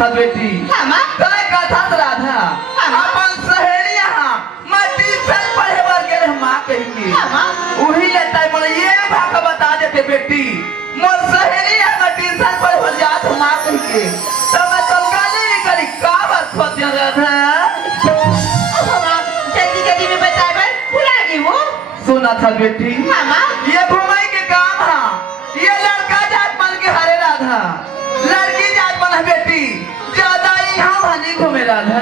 था बेटी काय कथा राधा अपन सहेली यहाँ मैं ट्यूशन पढ़े बार गेल मां कही वही लेता है बोले ये भाग बता देते बेटी मोर सहेली यहाँ ट्यूशन पढ़े बार जात मां कही तब मैं तलकाली निकली का बात खोतिया राधा जल्दी जल्दी में बता बर भुला गई वो सुना था बेटी ये घुमाई के काम है ये लड़का जात मन के हरे राधा लड़की जात मन है बेटी ज्यादा यहाँ वहां घूमे राधा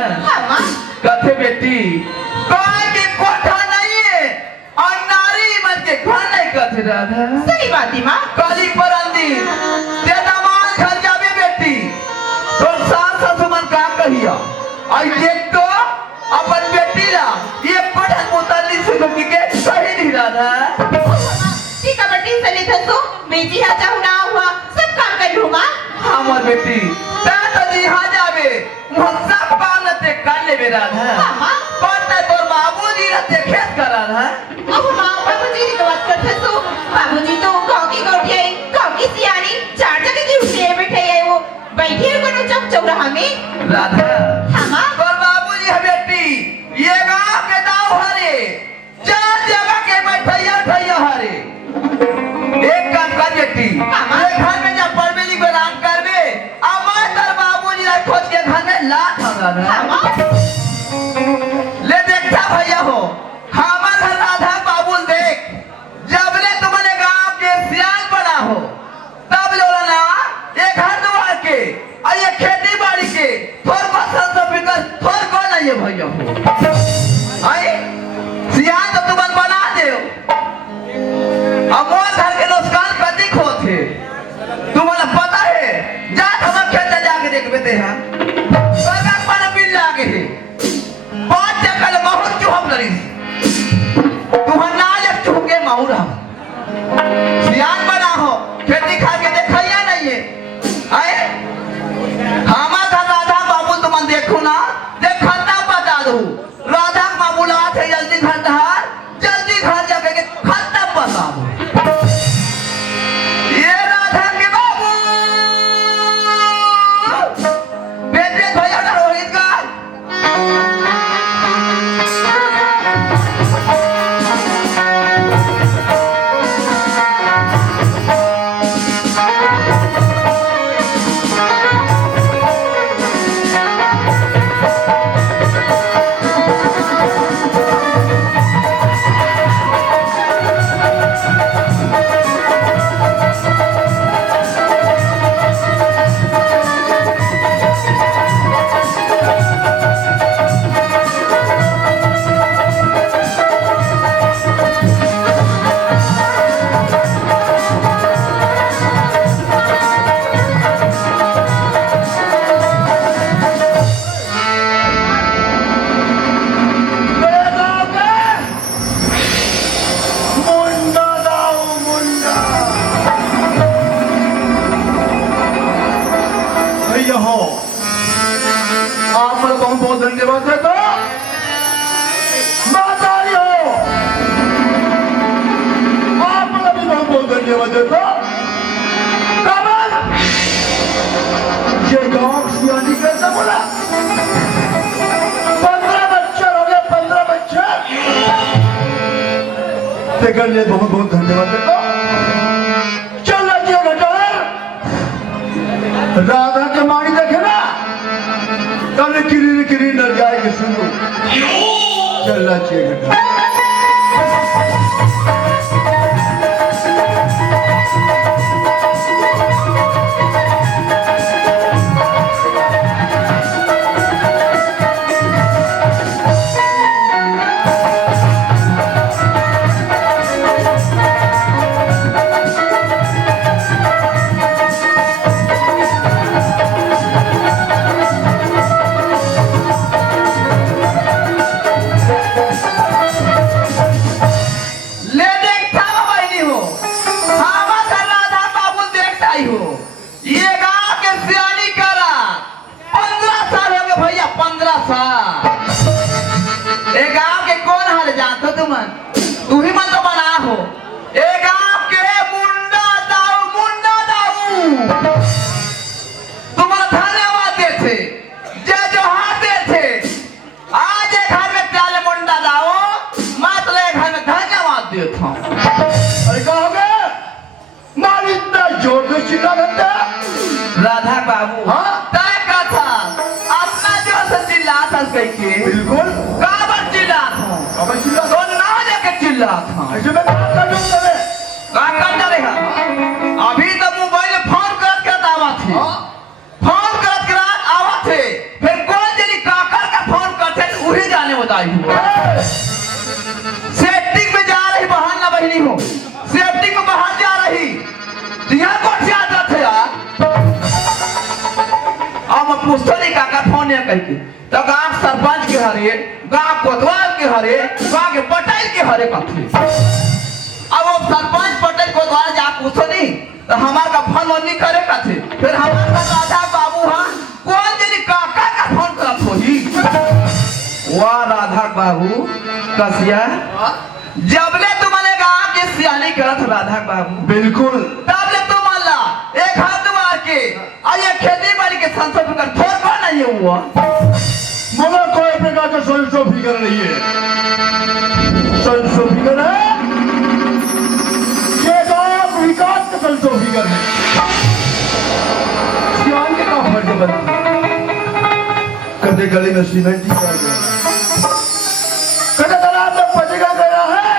कथे बेटी काय के कोठा नहीं है और नारी मन के घर नहीं कथे राधा सही बात है माँ काली परंदी ते दामाद घर जावे बेटी तो सास ससुर मन का कहिया आई देख तो अपन बेटी ला ये पढ़न मुतल्ली से के सही नहीं राधा ठीक है बेटी चली थसो बेटी हा चाहू ना हुआ सब काम कर लूंगा हमर बेटी ता तो यहाँ जावे वहाँ सब काम ते कर लेवे राधा पढ़ते तोर बाबूजी रहते खेत कर राधा अब माँ बाबूजी की बात करते तो बाबूजी तो गाँव की गौठी है गाँव की सियानी 4 जगह की उठे बैठे है वो बैठी है कोनो चौक चौराहा में राधा हाँ तोर बाबूजी है बेटी ये गाँव के दाव हरे 4 जगह के बैठैया ठैया हरे एक काम कर बेटी ये घर में जा परमेली को राम करबे अब मैं तोर बाबूजी ला खोज के घर में लात हम राधा ले देखता भैया हो हमार राधा बाबुल देख जब ले तुम्हारे गांव के सियान बना हो तब लोला ना ये घर दुआर के और ये खेती बाड़ी के थोर फसल तो फिकर थोर को नहीं है भैया हो आई सियान तो तुम बना दे अब मोर घर के नुकसान कति खोते तुम्हारा पता है जा हम खेत जाके देख बेते हैं सरगा पानी बिल लागे है 5 चक्कर माहौर क्यों हम करी तुहर नाल एक चुके माहौर हम सियान बना हो खेती खा के देखैया नहीं है आए हमारा राधा बाबू तुम देखो ना देखता बता दो राधा बाबू ला थे जल्दी घर जाके के खत्ता बता दो ये राधा के बाबू बेटे भैया ना रोहित का बहुत धन्यवाद देता आप भी बहुत धन्यवाद देता ये गाँव सियानी कैसे बोला 15 बच्चे हो गए 15 बच्चे लेकर लिए बहुत बहुत धन्यवाद देता चल रही राधा के माड़ी देखे ना तब किरी डर जाएगी सुनो चलना चाहिए तू ही मन तो बना हो एक आपके मुंडा दाऊ तुम्हारा धन्यवाद देते बाबू हाँ? तय का था अपना जो से चिल्ला था कह के बिल्कुल काबर चिल्ला था अब चिल्ला तो ना लेके चिल्ला था ऐसे में काम कर दूं तबे का कर डालेगा अभी तो मोबाइल में फोन करत आवा थी हाँ? फोन करत आवा थे फिर कौन जनी काकर का फोन करते तो वही जाने बताई हुआ सेफ्टी में जा रही बहन ना बहनी हो सेफ्टी में बाहर जा रही यहाँ कौन से आता थे यार अब मैं पूछतो नहीं काका फोन है कह के तो गांव सरपंच के हरे गांव कोतवाल के हरे गांव के पटेल के हरे कथे अब वो सरपंच पटेल कोतवाल जा पूछो नहीं तो हमार का फोन नहीं करे कथे फिर हमार का राधा बाबू हाँ कौन जनी काका का फोन करत होही वाह राधा बाबू कसिया जबले तुमने गांव के सियानी करत राधा बाबू बिल्कुल तब ले तुम अल्लाह एक हाथ मार के और ये खेती बाड़ी के संसद कर थोड़ कौन नहीं हुआ मगर कोई प्रकार का संशोधन फिकर नहीं है संशोधन फिकर है ये गांव विकास का संशोधन फिकर है सियान के का फर्ज बनती कदे गली में सीमेंट ही कर गया कदे तालाब में पजगा गया है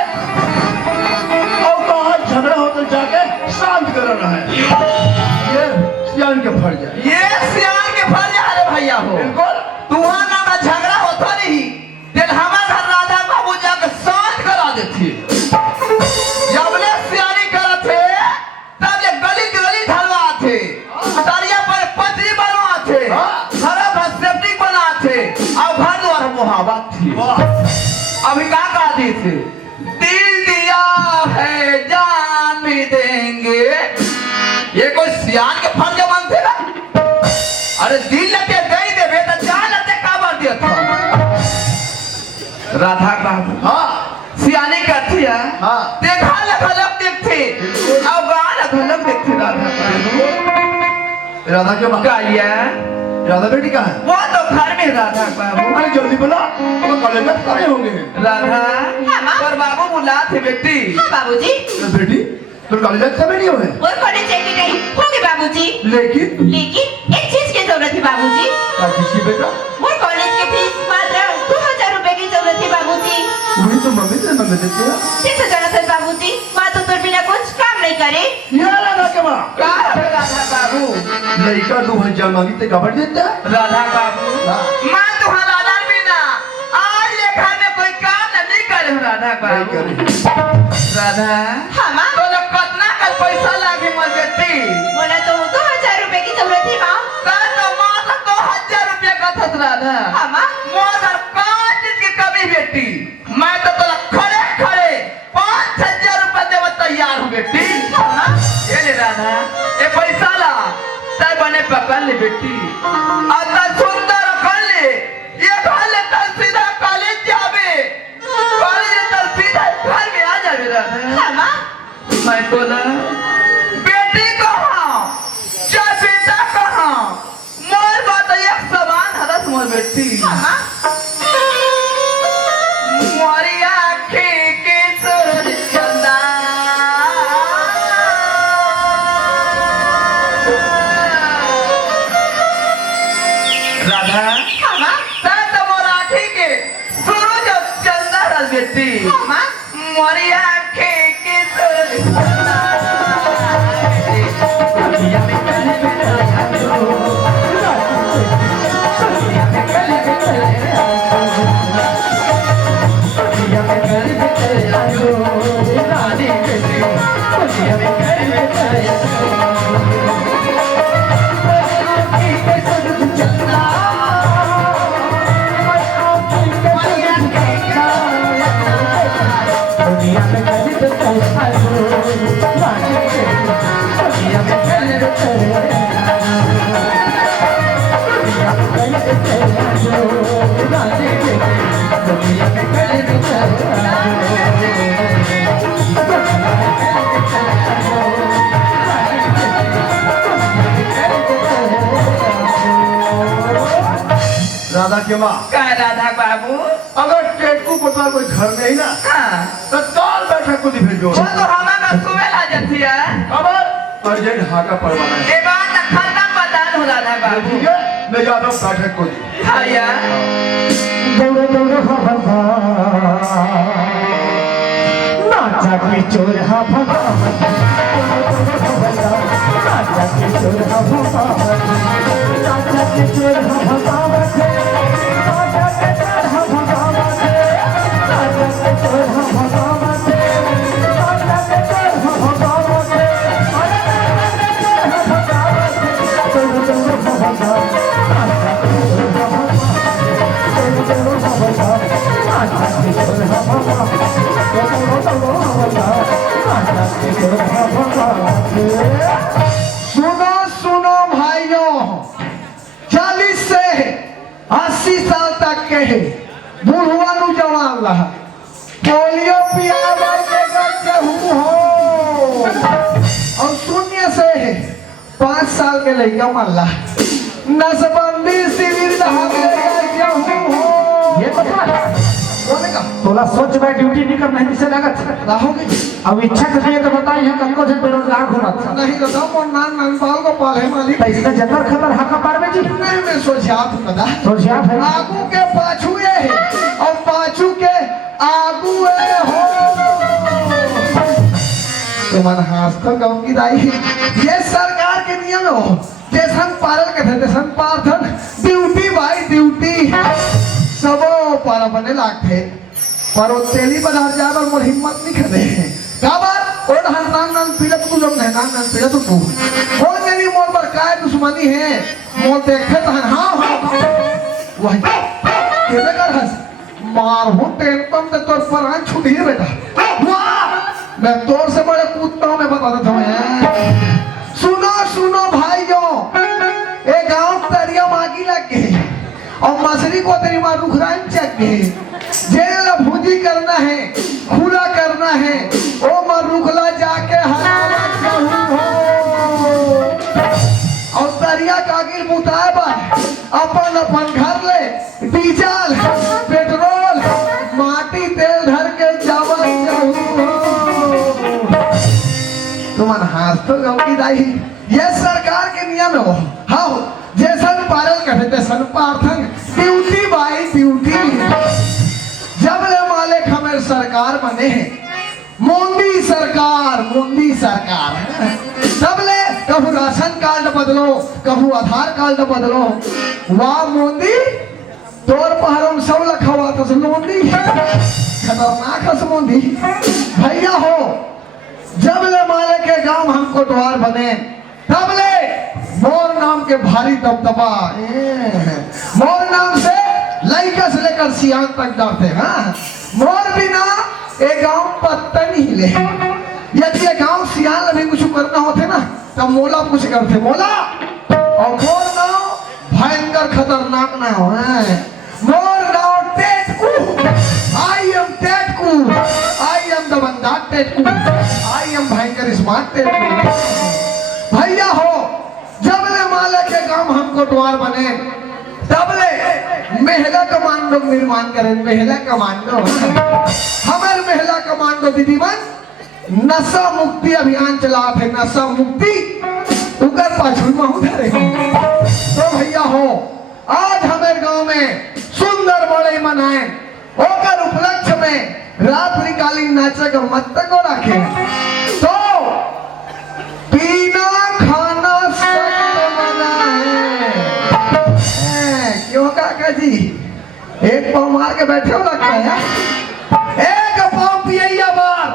और कहा झगड़ा होकर जाके शांत करना है ये सियान के फर्ज है ये सियान के फर्ज है भैया हो बिल्कुल तुम्हारा ना झगड़ा होता नहीं दिल हमारे घर राधा बाबू जाकर शांत करा देती जबले सियानी करा थे तब ये गली ढलवा थे सरिया पर पतरी बनवा थे हरा भस्ती बना थे और घर द्वार मुहावत थी अभी क्या कहा दी थे दिल दिया है जान भी देंगे ये कोई सियान के फर्ज मानते ना अरे दिल लगे दे देवे तो जान लगे काबर दिया था राधा बाबू हाँ सियानी कहती है हाँ। देखा लगलग देखते अब गाना लगलग देखते राधा बाबू राधा क्यों मां कालिया राधा बेटी कहाँ है वो तो घर में राधा बाबू अरे जल्दी बोला वो कॉलेज में खड़े होंगे राधा हाँ, माँ। पर बाबू बुला थे बेटी हाँ बाबूजी अरे बेटी तुम कॉलेज में कभी नहीं हुए और कॉलेज जाएगी नहीं होंगे बाबूजी लेकिन लेकिन एक चीज की जरूरत है बाबूजी क्या किसी बेटा और कॉलेज के फीस मात्र 2000 रुपए की जरूरत है बाबूजी वही तो मम्मी से मंगे देते हैं 3000 सर बाबूजी माँ तो तुर बिना कुछ काम नहीं करे ये राधा के माँ का है राधा बाबू लड़का 2000 मांगी थे गबड़ देता है राधा बाबू माँ तुम्हारा लाल बिना आज ये घर में कोई काम नहीं करे हो राधा नहीं बाबू करे राधा हाँ माँ तो लोग कितना का पैसा लागे मर बेटी बोला तो 2000 रुपए की जरूरत है माँ तो माँ तो 2000 रुपया का था राधा हाँ माँ मगर 5 दिन की कमी बेटी मैं तो तोला खड़े खड़े 5000 रुपया देव तैयार हूँ बेटी हाँ माँ ये ले राधा ये पैसा ला तय बने पकड़ ले बेटी और तय सुंदर कर ले ये घर ले तय सीधा कॉलेज जावे कॉलेज तय सीधा घर में आ जावे राधा हाँ माँ मैं तो ना बेटी कहाँ चाहे बेटा कहाँ मोर बात एक समान हरस मोर बेटी हाँ माँ मोरी आँखें के सूरज चंदा राधा हाँ माँ तय तो मोर आँखी के सूरज चंदा रस बेटी हाँ माँ मोरी आँखें के सूरज चंदा दुनिया में कल राधा के माँ का राधा बाबू अगर टेटू कोतवाल कोई घर में ही ना हाँ तो काल बैठा को दी भेजो वो तो हमारा सुबह ला जाती है खबर अर्जेंट हाका पड़वाना है ये बात खत्म बता हो राधा बाबू ठीक है ले जाता हूँ बैठक को जी भैया दौड़ो दौड़ो हा भगा नाचा के चोर हा भगा नाचा के चोर हा भगा नाचा के चोर हा भगा नाचा के चोर हा भगा नाचा के चोर हा भगा नाचा के चोर हा भगा दौड़ो दौड़ो हा भगा नाचा के चोर हा भगा सुनो सुनो भाइयों 40 से 80 साल तक के बुढ़वा नु जवान रहा पोलियो पियावा केहू हो और 0 से 5 साल के लड़का मल्ला नसबंदी शिविर केहू हो ये बोले का तोला सोच में ड्यूटी नहीं करना है से लागत रहोगे अब इच्छा कर तो बताई है कनको से बेरोजगार घूमत था नहीं तो मोर नान नान बाल को पाले मालिक पैसा जतर खबर हका पार में जी नहीं मैं सोचियात कदा सोचियात है आगू के पाछू ये है और पाछू के आगू ये हो तो मन हाथ तो गाँव की दाई ये सरकार के नियम हो जैसन पालन के थे जैसन पार्थन ड्यूटी भाई ड्यूटी सबो पारा बने लागते पर वो तेली बाजार जाए पर मोर हिम्मत नहीं करे काबर और हर नान नान पीड़त को जब नहीं नान नान पीड़त को हो जनी मोर पर काय दुश्मनी है मोर देखे तो हाँ वही कैसे कर हंस मार हूँ टेंपम ते तोर परान छूटी है बेटा वाह मैं तोर से बड़े कूदता हूँ मैं बता देता हूँ सुनो सुनो भाइयों एक गाँव तरिया मागी लग गई और मछली को तेरी माँ रुखरान चक गई जेल भूजी करना है खुला करना है ओ माँ रुखला जाके हरावा कहूँ हो और तरिया कागिल मुताबा अपन अपन घर ले डीजल पेट्रोल माटी तेल धर के जावा कहूँ हो तुमन हाथ तो गाँव की दाई ये सरकार के नियम हो हाँ जैसन पालन करते तैसन पार्थन ड्यूटी बाई ड्यूटी जब ले मालिक हमें सरकार बने हैं मोदी सरकार सब ले कहूँ राशन कार्ड बदलो कहूँ आधार कार्ड बदलो वाह मोदी तोर पहरों सब लखवा तो मोदी खतरनाक है मोदी भैया हो जब ले मालिक के गांव हमको द्वार बने तब ले मोर नाम के भारी दबदबा मोर नाम से लड़का से लेकर सियान तक डरते हाँ मोर बिना एक गांव पत्ता नहीं ले यदि ये गांव सियान अभी कुछ करना होते ना तब मोला कुछ करते मोला और मोर नाम भयंकर खतरनाक ना हो मोर नाम Tetku I am Tetku I am the one that Tetku I am भयंकर स्मार्ट टेटकू भैया हो जब ले माले के काम हमको द्वार बने तब ले महिला कमांडो निर्माण करें महिला कमांडो हमारे महिला कमांडो दीदीवन नशा मुक्ति अभियान चला थे नशा मुक्ति उकर पाछू महू धरे तो भैया हो आज हमारे गांव में सुंदर बड़े मनाए ओकर उपलक्ष्य में रात्रिकालीन नाचे का मत को रखे तो पीना खाना सख्त मना है क्यों काका जी एक पाँव मार के बैठे हो लगता है एक पाँव पियैया बार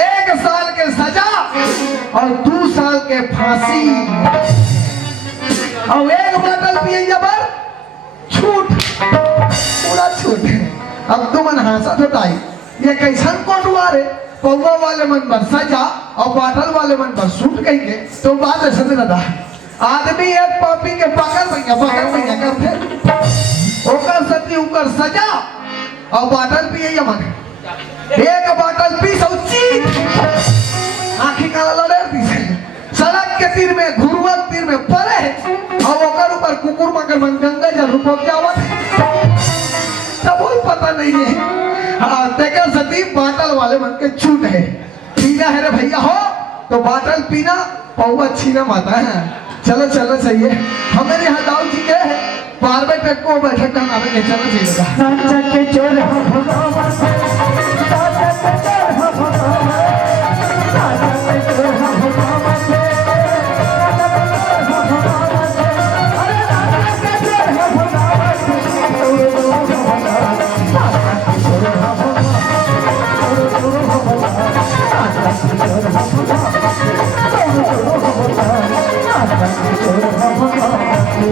1 साल के सजा और 2 साल के फांसी और 1 बोतल पियैया बार छूट पूरा छूट अब तुम हंसा थोटाई ये कैसन कोटवार है पौवा वाले मन पर सजा और बाटल वाले मन पर सूट कहेंगे तो बात ऐसे में लगा आदमी एक पापी के पकड़ भैया करते ओकर सती उकर सजा और बाटल पिए ये मन एक बाटल पी सौची आँखी काला लड़े पीछे सड़क के तीर में घुरुवक तीर में पड़े और ओकर ऊपर कुकुर मगर मन गंगा जल रुपक जावत तब वो पता नहीं है तेकर सती बाटल वाले मन के छूट है पीना है रे भैया हो तो बाटल पीना पौवा छीना माता है चलो चलो चाहिए हमारे यहाँ दाऊ जी के पार्वती पे को बैठक का नाम है चलो चाहिए साचा के चोर हम भगावा से साचा के चोर हम भगावा साचा के चोर हम भगावा से साचा के चोर हम भगावा से अरे साचा के चोर हम भगावा से साचा के चोर हम भगावा साचा के चोर हम भगावा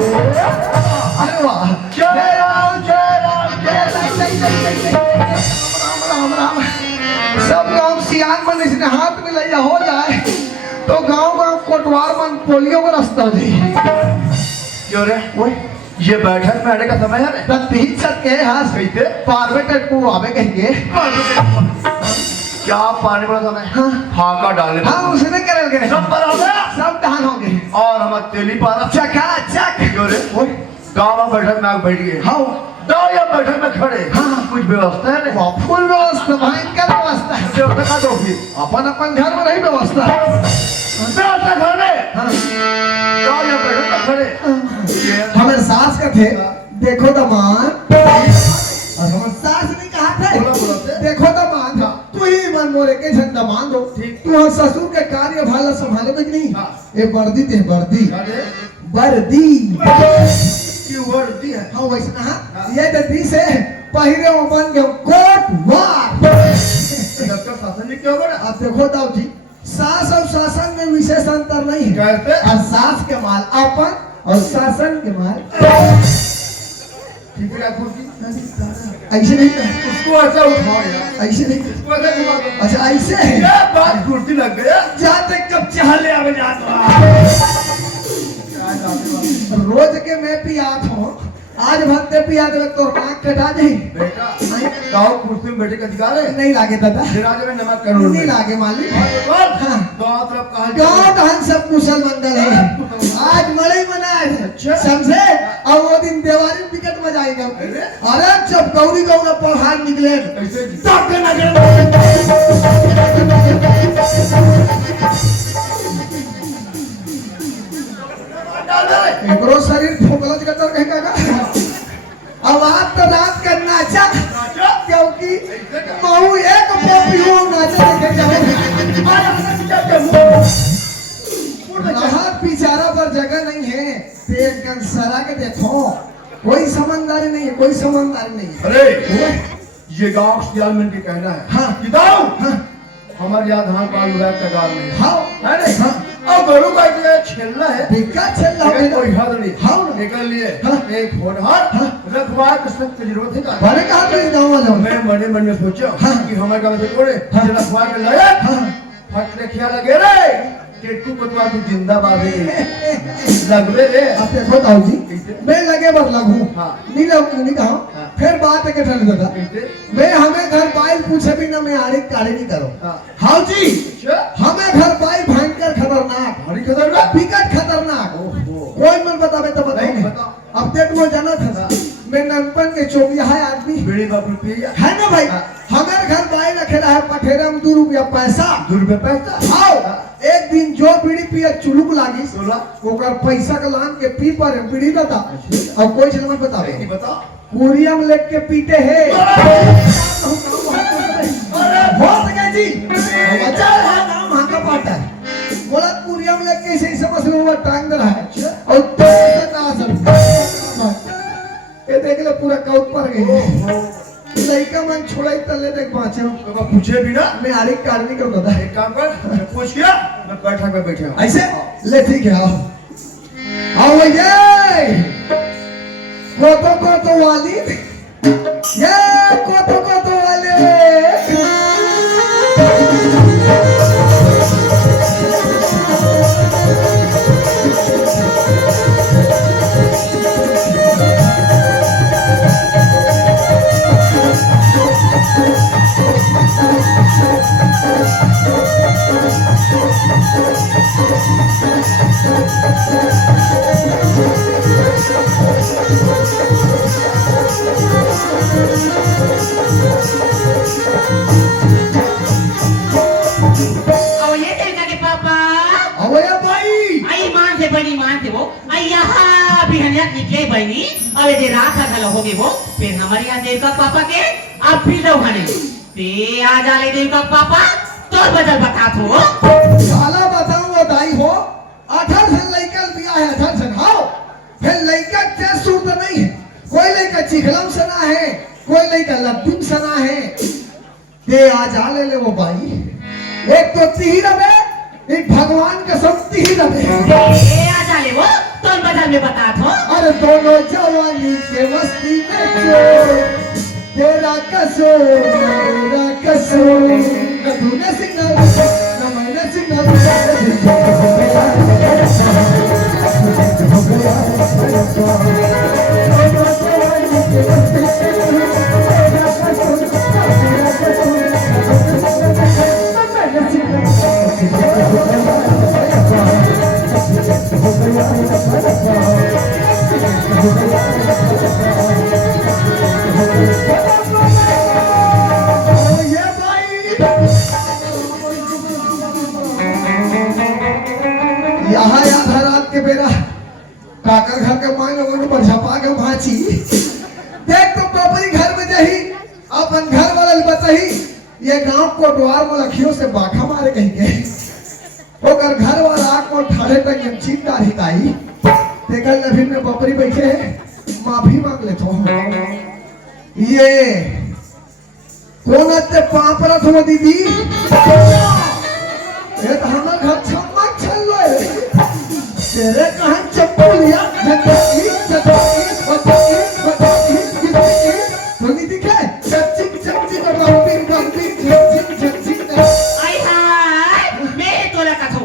अरे वाह जय राम राम राम सब गांव सियान मन इसने हाथ में लिया हो जाए तो गांव गांव कोटवार मन पोलियो का रास्ता दे क्यों रे ये बैठक में आने का समय है रे? तो तीन सत के हाथ सहित पार्वती को आवे कहेंगे क्या पानी वाला समय हाँ। फाका डालने हाँ उसने करे गए सब पर हो गया सब दान हो गए और हम तेली पारा चका चक क्यों रे गाँव में बैठक में आग बैठ गए हाँ गाँव या बैठक में खड़े हाँ। कुछ व्यवस्था है रे? फुल व्यवस्था भयंकर व्यवस्था है व्यवस्था का दो फिर अपन अपन घर में नहीं व्यवस्था व्यवस्था खड़े हाँ। गाँव या बैठक में खड़े ये- हमारे सास का थे देखो दमान और हमारे सास ने कहा था बोला थे। देखो दमान तू ही मन मोरे के झंडा मान दो ठीक। तू हम ससुर के कार्य भाला संभाले कि नहीं हाँ। ये वर्दी ते वर्दी अरे वर्दी की वर्दी है हाँ वैसे कहा ये वर्दी से पहिरे वो बन गए कोट वार डॉक्टर शासन जी क्यों बोला अब देखो दाऊ जी सास और शासन में विशेष अंतर नहीं है कैसे और सास के माल अपन और शासन के माल ठीक है कुर्सी ऐसे नहीं है, उसको ऐसा उठाओ यार ऐसे नहीं है। उसको ऐसा घुमा दो अच्छा ऐसे है क्या बात कुर्सी लग गया जाते कब चहले आवे जात रोज के मैं पियात हूँ आज भत्ते पिया दे तो नाक कटा जाही बेटा गाँव कुर्सी में बैठे का अधिकार है नहीं लागे दादा सिराज में नमक करोड़ नहीं लागे मालिक हाँ। गाँव तरफ कहा गाँव धान सब कुशल मंगल है आज मड़ई मनाए थे अच्छा। समझे और वो दिन देवारी टिकट बजाएगा अरे जब गौरी गौरा पहाड़ निकले ऐसे जी। तब के नगर डाल दे एकरो शरीर फोकलज कटर कहेगा का अब आज तो रात का नाचा राजा क्योंकि महू एक पोपियो नाचा देखे जावे राहत बिचारा पर जगह नहीं है पेट का सरा के देखो कोई समझदारी नहीं है कोई समझदारी नहीं है अरे ये गाँव सियालमैन के कहना है हाँ। कि दाऊ हाँ हमारे यहाँ धान पाल हुआ है कगार में हाँ है नहीं हाँ अब गरु का एक छेलना है दिक्कत चल रहा लेकिन कोई है हद नहीं हाँ। निकल लिए हाँ। एक फोन हाथ हाँ। रखवार की सख्त जरूरत है का बड़े कहा तो इस गाँव वाले मैं मन में सोचा हाँ। कि हमारे गाँव से कोड़े हाँ। रखवार के लायक हाँ फट ले ख्याल लगे रे टेटू पतवा तू जिंदाबाद है लगवे रे आप देखो ताऊ जी मैं लगे बर लगू हाँ। नहीं लगू नहीं कहा हाँ। फिर बात है के ठंड दादा कैसे मैं हमें घर पाइल पूछे भी ना मैं आड़े काड़े नहीं करो हाँ। हाँ जी अच्छा हमें घर पाइल भयंकर खतरनाक बड़ी खतरनाक विकट खतरनाक ओहो। कोई मन बतावे तो नहीं बताओ बताओ अब देख मैं जाना था हाँ। मैं ननपन के चौकिया है आदमी बीड़ी बाप रुपया है ना भाई हाँ। हमारे घर पाइल रखे रहा है पठेरा में 2 रुपया पैसा 2 रुपये पैसा आओ हाँ। एक दिन जो बीड़ी पिया चुलुक लागी 16 ओकर पैसा का लान के पी पर बीड़ी बता और कोई चल मत बतावे नहीं बताओ कुरियम लेट के पीते हैं हो सके जी बच्चा है नाम हाका पाता है बोला कुरियम लेट के इसे समझ लो वो टांग दे रहा है और तो ये देख ले पूरा काउट पर गई लड़का मन छोड़ाई तले देख पाछे तो पूछे भी ना मैं आरे काटने का बता एक काम कर मैं पूछ गया मैं बैठक में बैठे हूँ ऐसे ले ठीक है आओ आओ ये कोतो वाली ये कोतो वाले धनिया निकले बहनी अब ये रात हल हो गई वो फिर हमारे यहाँ देव का पापा के अब फिर दो खाने ते आ जाले देव का पापा तो बदल बता थो साला बताऊं वो दाई हो 18 साल लड़का बिया है 18 साल हां फिर लड़का क्या सूरत नहीं है कोई लड़का चिखलम सना है कोई लड़का लद्दुम सना है ते आ जाले ले वो भाई एक तो तीर में एक भगवान का सब तीर में ए आ जाले वो तो बदल में बता थो अरे दोनों जवानी के मस्ती में चोर तेरा कसूर मेरा कसूर न तूने सिग्नल न मैंने सिग्नल ये भाई यहाँ आधा रात के बेरा काकर घर के माई लोगों ने बरझपा के भाची देख तो पोपरी घर में जही अपन घर वाले बताही ये गांव को द्वार में लखियों से बाखा मारे कहीं के ओकर घर वाला आंख को ठाड़े तक यमचीन डाली ताई तेकर लभी में पोपरी बैठे माफी मांग ले तो ये कौन अत्ते पाप रथ हो दीदी ये तो हमार घर छम्मा चल लो तेरे कहां चप्पल लिया झटकी तो नहीं दिखे चचिक चचिक बम्पिंग बम्पिंग चचिक आई हाय मैं तोला कथो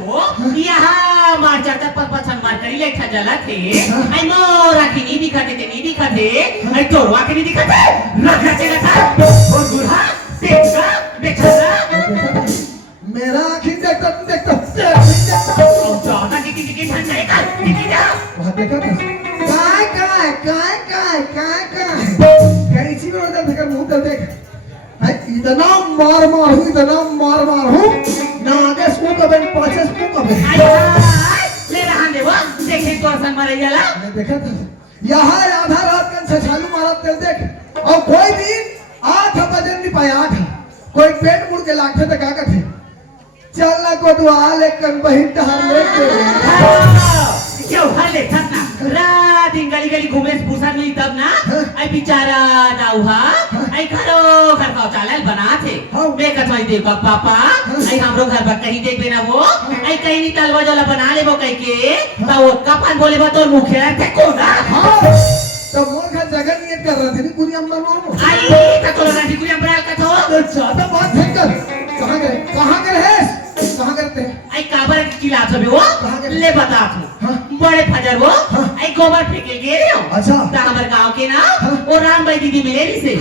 यहाँ मार चाचा पर पछन मार करी लेखा जला थे आई मोरा की नी दिखाते आई तोरवा की नी दिखाते रखा चला था और दूल्हा देखा बेचारा मेरा आँखी देखता और जाना की ठंडा है का वहाँ देखा काय कैसी में उधर देखा मुंह तो देख इतना मार हूँ ना आगे स्कूल का बेन पाछे स्कूल का बेन आई हाय ले रहा दे वो देखे तो संग मारे जाला मैं देखा था यहाँ आधा रात का छछालू मारा तेल देख और कोई दिन 8 बजे नहीं पाया 8 कोई पेट मुड़ के लाखे तक आ थे चलना को दुआ लेकर बहिन टहर लेके क्यों हाले थकना रात दिन गली गली घूमे फुर्सत मिली तब ना आई बेचारा दाऊहा आई घरो घर का चालल बना थे मैं कथवाई देव का पापा आई हमरो घर पर कहीं देख लेना वो आई कहीं नहीं तलवा जोला बना ले वो कहीं के तो वो कपान बोले बा तो मुखे थे कोना तो मोर घर जगह नियत कर रहे थे नहीं पूरी अम्मा नो आई तो तोला ना कुड़ी हमरा कथो तो ज्यादा बात है कर कहां गए कहां करते हैं आई काबर की लात हो वो ले बता तू बड़े फजर वो आई गोबर फेंके गे रे हो अच्छा ता हमर गांव के ना ओ राम भाई दीदी मिले री से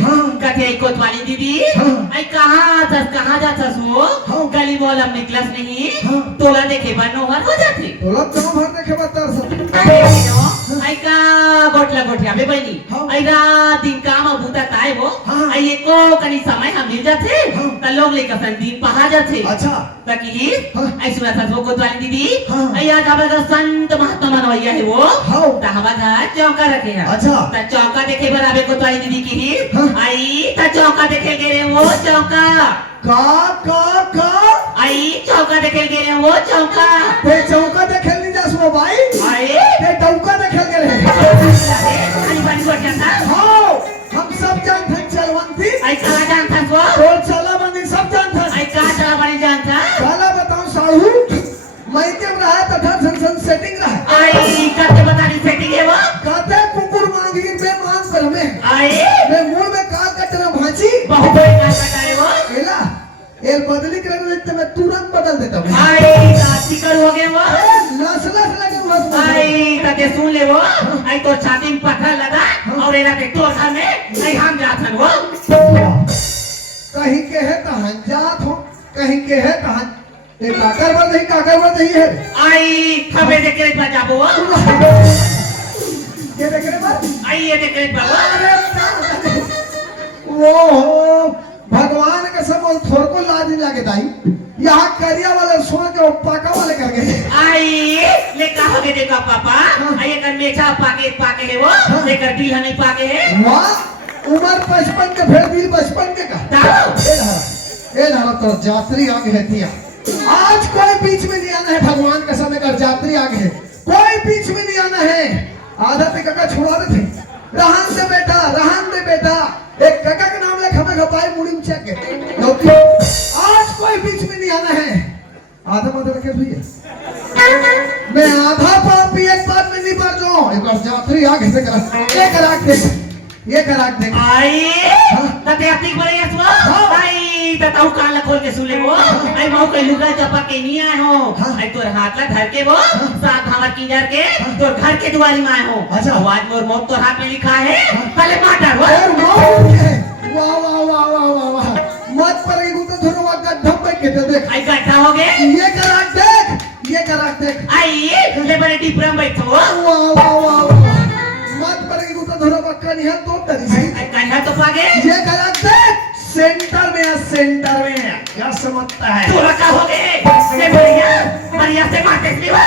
कथे आई कोतवाली दीदी आई कहां जाथस वो गली बोल हम निकलस नहीं तोला देखे बनो हर हो जाती तोला कहां भर देखे बतर सब आई का गोटला गोठिया बे बनी आई रात दिन काम बूता ताए वो आई एको कनी समय हम मिल जाते त लोग ले कसन दिन पहा जाते अच्छा तकी आई सुना था वो कोतवाली दीदी आई आज हमारा संत महात्मा मनवैया है वो ता हमारा चौका रखे है अच्छा ता चौका देखे बराबर कोतवाली दीदी की ही आई ता चौका देखे गे रे वो चौका का आई चौका देखे गे रे वो चौका ते चौका देखे नहीं जास वो भाई आई ते चौका देखे गे रे आई बड़ी गोटिया था हां हम सब जानते हैं चलवंती आई कहा जानता वो तो चला बंदी सब जानते हैं आई कहा चला बड़ी जानता साला बताऊं साहू मैं के रहा तथा सन सेटिंग रहा आई करके बता दी सेटिंग है वो कहते कुकुर मांगी बे मांग कर हमें आई मैं मूल में काल कटना भांची बहुत बड़ी काम करता है वो एला एल बदली कर देते मैं तुरंत बदल देता हूं आई काशी कर हो गए वो लसला लगे बस आई कते सुन ले वो आई तो छाती में पत्थर लगा और एला के तो घर में आई हम जाथन वो कहीं के है तो हंजात हो कहीं के है तो ये काकर बद नहीं है आई खबे देख के जाबो ये देख रहे बात आई ये देख के बाबा वो भगवान के सब थोड़ को लाज नहीं लागे दाई यहाँ करिया वाले सोन के वो पाका वाले कर गए आई ले कहा के देखा पापा आई कर मेछा पाके है वो लेकर दिल नहीं पाके है वाह उम्र 55 के फिर दिल 55 के का ताऊ ए धारा तो यात्री आगे है तिया आज कोई बीच में नहीं आना है भगवान का समय कर यात्री आगे है कोई बीच में नहीं आना है आधा पे काका छुड़ा थे रहन दे बेटा एक काका का नाम ले खमे खपाई मुड़ी में चेक के आज कोई बीच में नहीं आना है आधा मत रखे भैया मैं आधा पापी एक बात में नहीं पड़ जाऊं एक और यात्री आगे से कर ये करा देख आई तते अपनी बड़े यसवा आई तताऊ कान ला खोल के सुन ले वो आई माऊ के लुगा चपा के नहीं आए हो आई तोर हाथ ला धर के वो साथ हमर किंजर के तोर घर के दुआरी में आए हो अच्छा आवाज मोर मौत तोर हाथ में लिखा है पहले माटर वो और वाह वाह वाह वाह वाह वाह मत पर एक तो धुरवा का धब्बे के दे देख आई गड्ढा हो गए ये करा देख आई ले बड़े डिपरम बैठो वाह वाह वाह मत पर एक तो धुरवा का नहीं है तो डरी सी आई कन्या तो पागे ये करा देख सेंटर में है क्या समझता है तोरा का हो गए से बढ़िया से मारते इसलिए वो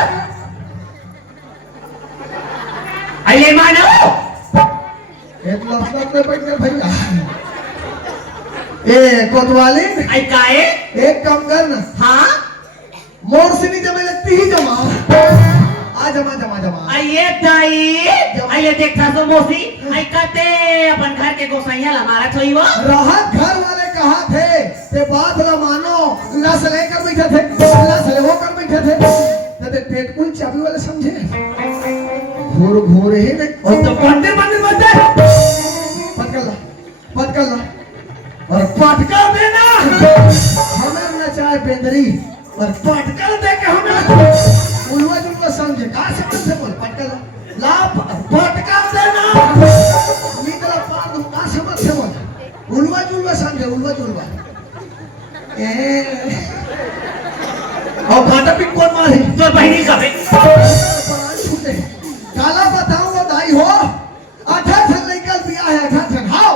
आई ले मानो एक लफ्ज़ में बैठ गए भैया ए कोतवाली आई काए एक काम कर ना हाँ मोर से नहीं जमे लगती ही जमा आ जमा आइए दाई आइए देखा सो मोसी आई कहते अपन घर के गोसैया हमारा छोई वो राहत घर वाले कहा थे ते बात ला मानो लस लेकर बैठे थे लस ले वो कर बैठे थे ते पेट कुल चाबी वाले समझे घोर ही नहीं और तो पंडित बंदे पटकल ला और पटकल देना हमें न चाहे बेंदरी और पटकल दे के हमें उलवा जुलवा समझे का समझ से बोल पटकल ला पटकल देना निकला पार दो का समझ से बोल उलवा जुलवा समझे उलवा जुलवा और भाटा पिन कौन मारे तो बहनी का बे छूटे काला बताऊंगा दाई हो 18 निकल दिया है 18 हां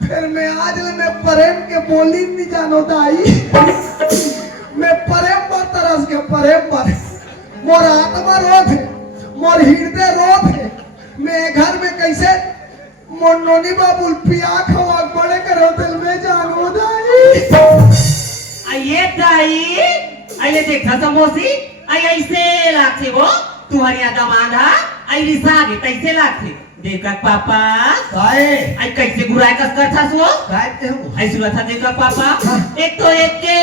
फिर मैं आज मैं प्रेम के बोली नहीं जानो दाई मैं प्रेम पर तरस के प्रेम पर मोर आत्मा रोध है मोर हृदय रोध है मैं घर में कैसे मोर नोनी बाबू पिया खवा बड़े करो दिल में जानो दाई आइए दाई आइए देखा सो मोसी आई ऐसे लागते वो तुम्हारी दमादा आई रिसा के कैसे लागते देखा पापा काहे आई कैसे गुराय कस करता सो काय ते हो आई सुना था देखा पापा एक तो एक के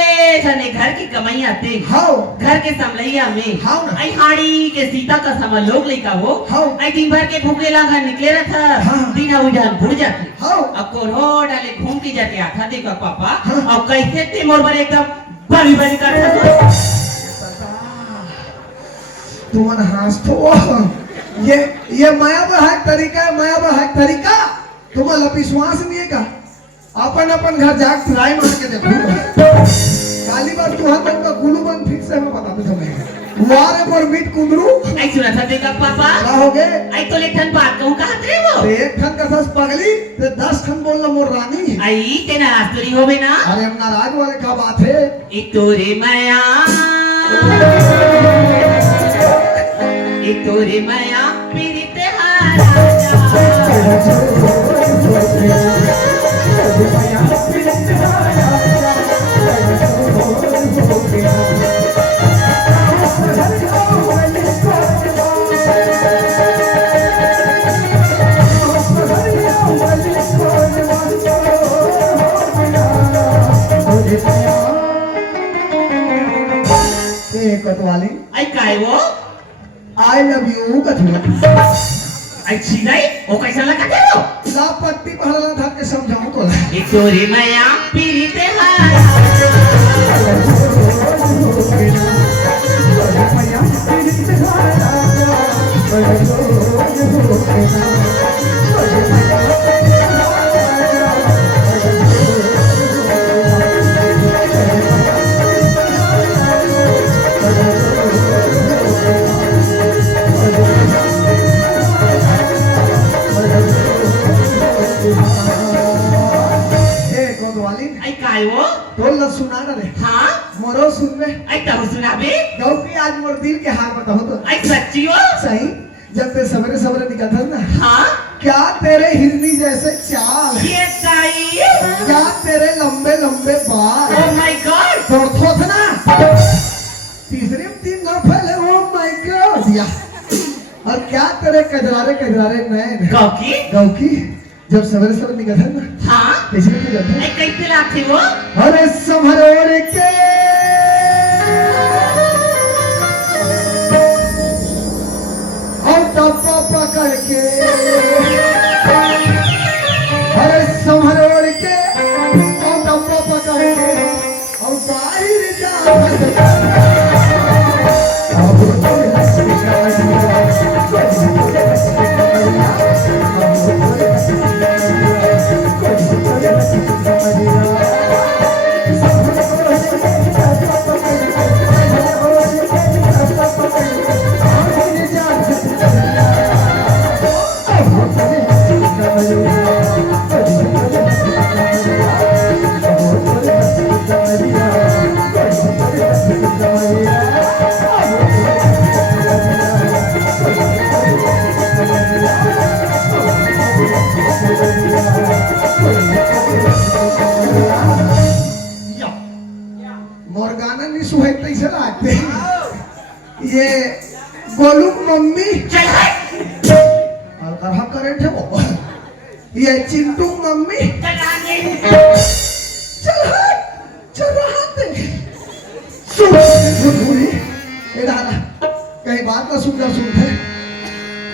जने घर की कमाई आते हां घर के समलैया में हाँ ना। आई हाड़ी के सीता का समझ लोग लेका वो हाँ। आई दिन भर के भूखे लागा निकले रहा हाँ। दिन उजान भूल जाते हां अब कोल्हो डाले घूम के जाते आता देखा पापा हाँ। अब कैसे थे मोर पर एकदम बड़ी करता तुमन हास तो ये माया बहाक तरीका तुम्हारा विश्वास नहीं है का अपन घर जाके ट्राई मार के देखो काली बार तू हाथ में गुलू बन फिर से मैं बताते समय वारे पर मीट कुंदरू आई सुना था देखा पापा क्या हो गए आई तो लेखन बात कहूं कहा थे वो एक खन का 10 पगली ते 10 खन बोलना मोर रानी आई के नाराज तो नहीं होवे ना अरे हम नाराज वाले का बात है एक तोरे माया एक तोरे माया मेरी तेहारा कटवाली आई काय वो आई लव यू कटवा आई छिनाई ओ कैसा लगा थे वो ला पट्टी पहला धर के समझाऊं तो एक तोरे माया मेरी तेहारा ना रे हाँ मोरो सुन में आई तब सुना बे गौ की आज मोर दिल के हाल बताओ तो आई सच्ची हो सही जब ते सवेरे सवेरे निकलता ना हाँ क्या तेरे हिरनी जैसे चाल ये ताई क्या तेरे लंबे लंबे बाल ओ माय गॉड दौड़तो था ना तीसरे में 3 घर फैले ओ माय गॉड या और क्या तेरे कजरारे नैन कौकी गौ की जब सवेरे सवेरे निकलता ना हाँ कैसे निकलता आई कैसे लाते वो अरे समरोड़ के और टप्पा पकड़ के अरे समरोड़ के और टप्पा पकड़ के और बाहर जा मोरगाना नहीं सुहे कैसे लागते ये गोलू मम्मी चल और हम करें थे वो ये चिंटू मम्मी चल आगे चल रहा थे सुन ये डाला कहीं बात ना सुनते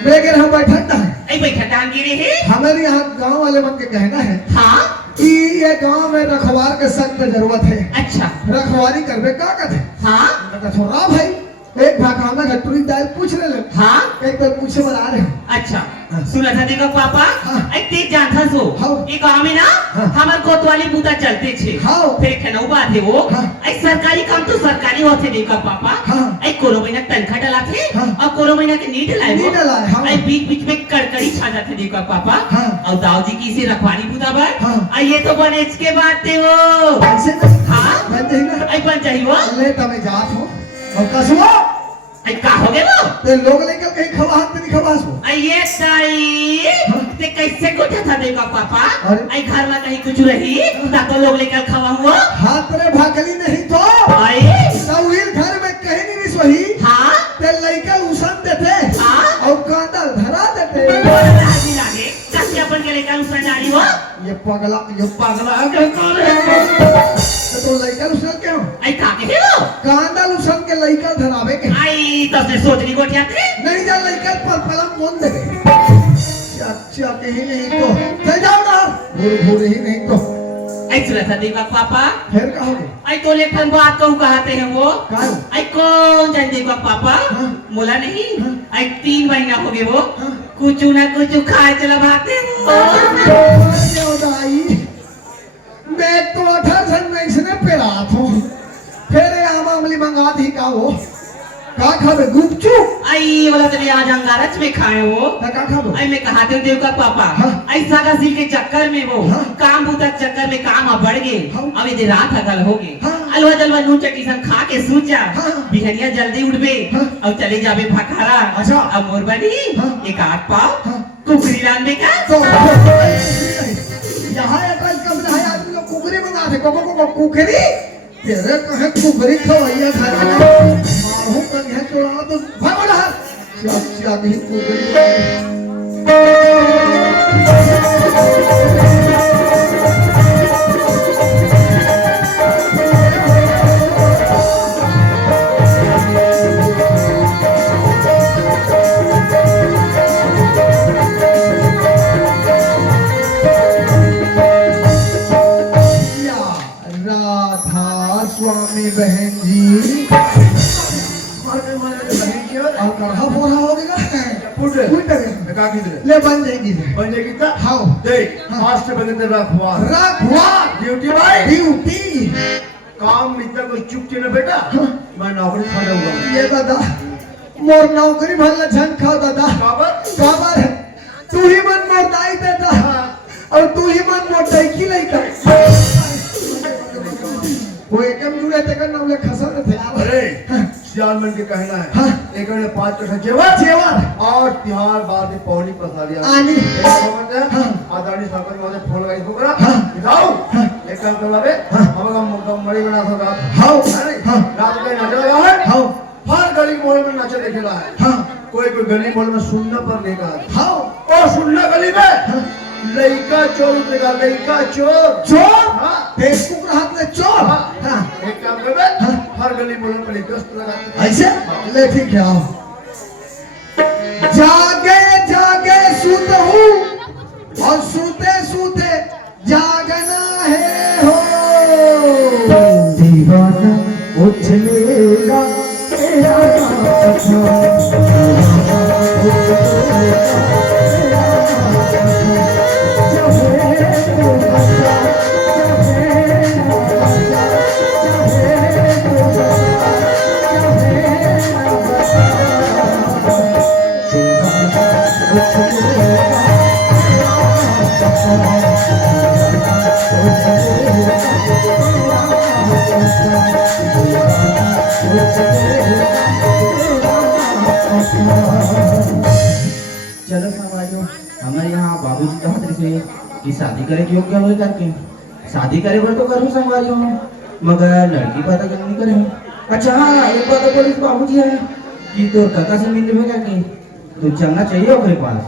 बेगर हम बैठा है आई बैठा डाल गिरे है हमारे यहाँ गांव वाले मन के कहना है हाँ कि ये गांव में रखवार के सख्त जरूरत है अच्छा रखवारी करबे का कहते हाँ छोड़ा भाई एक भागा में घटुरी दाल पूछ ले हाँ एक तो पूछे बना रहे अच्छा सुना था देखो पापा हाँ। आई तेज जानता सो हाँ। ये गांव में ना हाँ। हमार कोतवाली बूता चलते छे हाँ। फिर खनौ बात है वो हाँ। आई सरकारी काम तो सरकारी होते देखो पापा हाँ। आई कोनो महीना तनखा डला थे हाँ। और कोनो महीना के नी डलाए नी डलाए, हाँ। आई बीच बीच में कड़कड़ी छा जाते देखो पापा हाँ। और दाऊ जी की से रखवाली बूता पर हाँ। आई ये तो बनेज के बात थे वो ऐसे नहीं हाँ बन जाएगा आई बन चाहिए वो ले तमे जात हो और कसवा आई का हो गए वो ते लोग लेकर कहीं खवाहत नहीं खवास हो आई ये ताई ते कैसे गोठा था देखो पापा अरे। आई घर में कहीं कुछ रही ना तो लोग लेकर खावा हुआ हाथ रे भागली नहीं तो आई सौहिल घर में कहीं नहीं सोही हाँ ते लइका उसन देते हाँ। और कांदल धरा देते राजी लागे कैसे अपन के लेकर उस डाली हो ये पागला है क्या कर रहे तो लइका उसन क्यों आई का के हो कांदल उसन के लइका धरावे के आई तो से सोचनी गोठिया थे नहीं जा लइका पर पलम कौन देवे अच्छा के ही नहीं तो चल जाओ ना भूर ही नहीं तो आई सुना था देखो पापा फिर कहोगे आई तो लेखन बात कहूँ कहते हैं वो काहे? आई कौन जान देखो पापा हाँ। मोला नहीं हाँ। आई 3 महीना हो गए वो हाँ। कुछ ना कुछ खाए चला भाते वो मैं तो 18 में इसने पेरात हूँ फिर आम अमली मंगा दी का वो का खावे गुपचुप आई वाला तो आज अंगारच में खाए वो का खावे आई मैं कहा थे देव का पापा हाँ। आई सागा सिल के चक्कर में वो हाँ। काम बूता के चक्कर में काम अब बढ़ गए हाँ। अब इधर रात हगल हो गए हाँ। अलवा जलवा नून चटनी सन खा के सूत जा हाँ। बिहनिया जल्दी उठबे हाँ। और चले जाबे भखारा अच्छा। अब मोर बनी हाँ। एक आठ पाव हाँ। कुकरी लान का तो यहाँ एड्रेस कब है आदमी लोग कुकरी मंगा थे को कुकरी तेरे कहे कुकरी खवैया घर में मारू कर है चोरा तो भागो ना चाचा की कुकरी स्वामी बहन जी और कढ़ा बोरा हो गया ले बन जाएगी हाँ मास्टर बने रखवार रखवार ड्यूटी भाई ड्यूटी काम इतना कोई चुप न बेटा मैं नौकरी फाड़ा हुआ हूँ ये दादा मोर नौकरी भला झन खाओ दादा काबर है तू ही मन मोर दाई देता और तू ही मन मोर दैकी लइका वो एकम जुड़े तेकर नाम ले खसल थे अरे सियाल मन के कहना है हाँ? एक ने 5 कट्ठा जेवर और तिहार बाद में पौड़ी पसारिया आनी आदानी सरपंच वाले फोन लगाई तो करा दिखाओ एक काम करवा बे हम मड़ी बना सब हां रात में नाच लगा है हां हर गली मोहल्ले में नाचे देखेला है हां कोई गली मोहल्ले में सुनना पर लेगा हां और सुनना गली में लइका चोर उतरेगा लइका चोर हां फेसबुक हाथ में चोर हां एक काम कर बे हर गली मोहल्ले में लइका लगाते ऐसे ले ठीक है आओ जागे जागे सूत हूँ और सूते सूते जागना है हो दीवाना उछलेगा तेरा चलो समाजो हमारे यहाँ बाबूजी कहा थे कि शादी करे के योग्य हो करके शादी करे बर तो करूँ समाजो मगर लड़की पता नहीं करे। अच्छा हाँ एक बात बोली बाबूजी है कि तो काका से मिलने में करके तो चलना चाहिए अपने पास